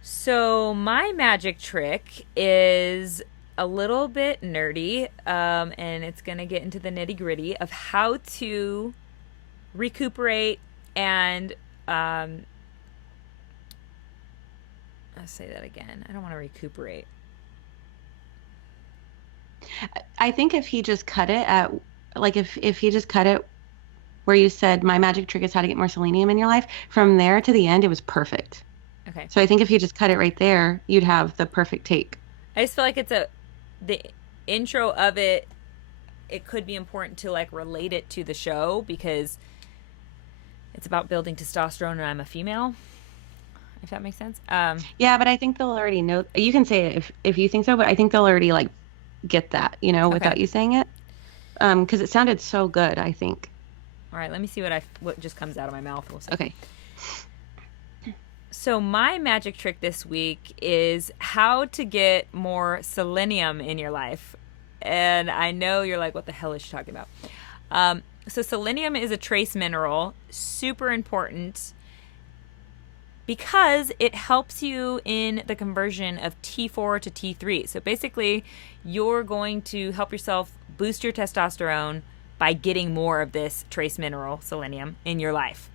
So my magic trick is a little bit nerdy, and it's going to get into the nitty gritty of how to recuperate and, I'll say that again. I don't want to recuperate. I think if he just cut it at, like, if he just cut it where you said my magic trick is how to get more selenium in your life, from there to the end, it was perfect. Okay. So I think if you just cut it right there, you'd have the perfect take. I just feel like the intro of it could be important to like relate it to the show because it's about building testosterone and I'm a female. if that makes sense. Yeah, but I think they'll already know. You can say it if you think so, but I think they'll already like get that, you know, Okay. without you saying it. Because it sounded so good, I think. All right, let me see what just comes out of my mouth. We'll see. Okay. So my magic trick this week is how to get more selenium in your life. And I know you're like, what the hell is she talking about? So selenium is a trace mineral, super important because it helps you in the conversion of T4 to T3. So basically, you're going to help yourself boost your testosterone by getting more of this trace mineral, selenium, in your life.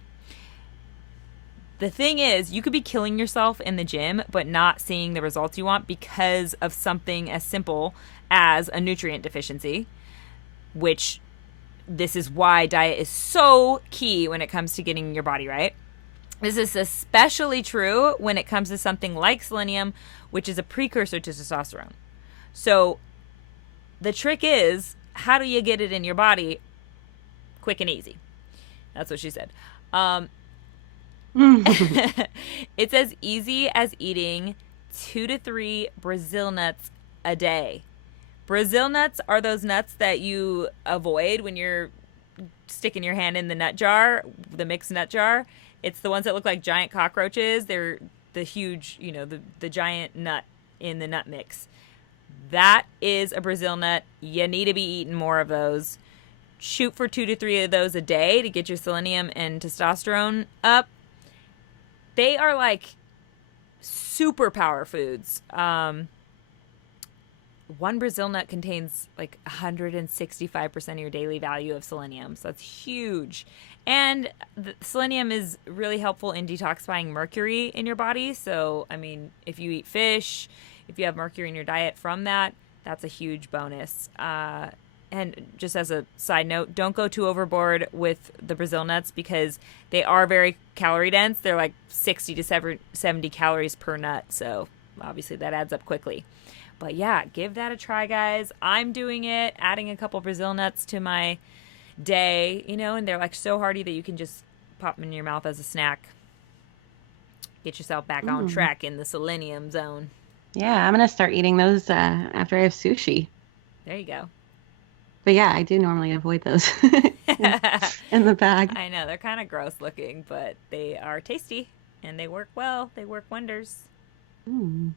The thing is, you could be killing yourself in the gym, but not seeing the results you want because of something as simple as a nutrient deficiency, which this is why diet is so key when it comes to getting your body right. This is especially true when it comes to something like selenium, which is a precursor to testosterone. So the trick is, how do you get it in your body quick and easy? That's what she said. It's as easy as eating 2 to 3 Brazil nuts a day. Brazil nuts are those nuts that you avoid when you're sticking your hand in the nut jar, the mixed nut jar. It's the ones that look like giant cockroaches. They're the huge, you know, the giant nut in the nut mix. That is a Brazil nut. You need to be eating more of those. Shoot for 2 to 3 of those a day to get your selenium and testosterone up. They are like superpower foods. One Brazil nut contains like 165% of your daily value of selenium. So that's huge. And the selenium is really helpful in detoxifying mercury in your body. So, I mean, if you eat fish, if you have mercury in your diet from that, that's a huge bonus. And just as a side note, don't go too overboard with the Brazil nuts because they are very calorie dense. They're like 60 to 70 calories per nut. So obviously that adds up quickly. But yeah, give that a try, guys. I'm doing it, adding a couple Brazil nuts to my day, you know, and they're like so hearty that you can just pop them in your mouth as a snack. Get yourself back on track in the selenium zone. Yeah, I'm going to start eating those after I have sushi. There you go. But yeah, I do normally avoid those in the bag. I know, they're kind of gross looking, but they are tasty and they work well. They work wonders. Mm.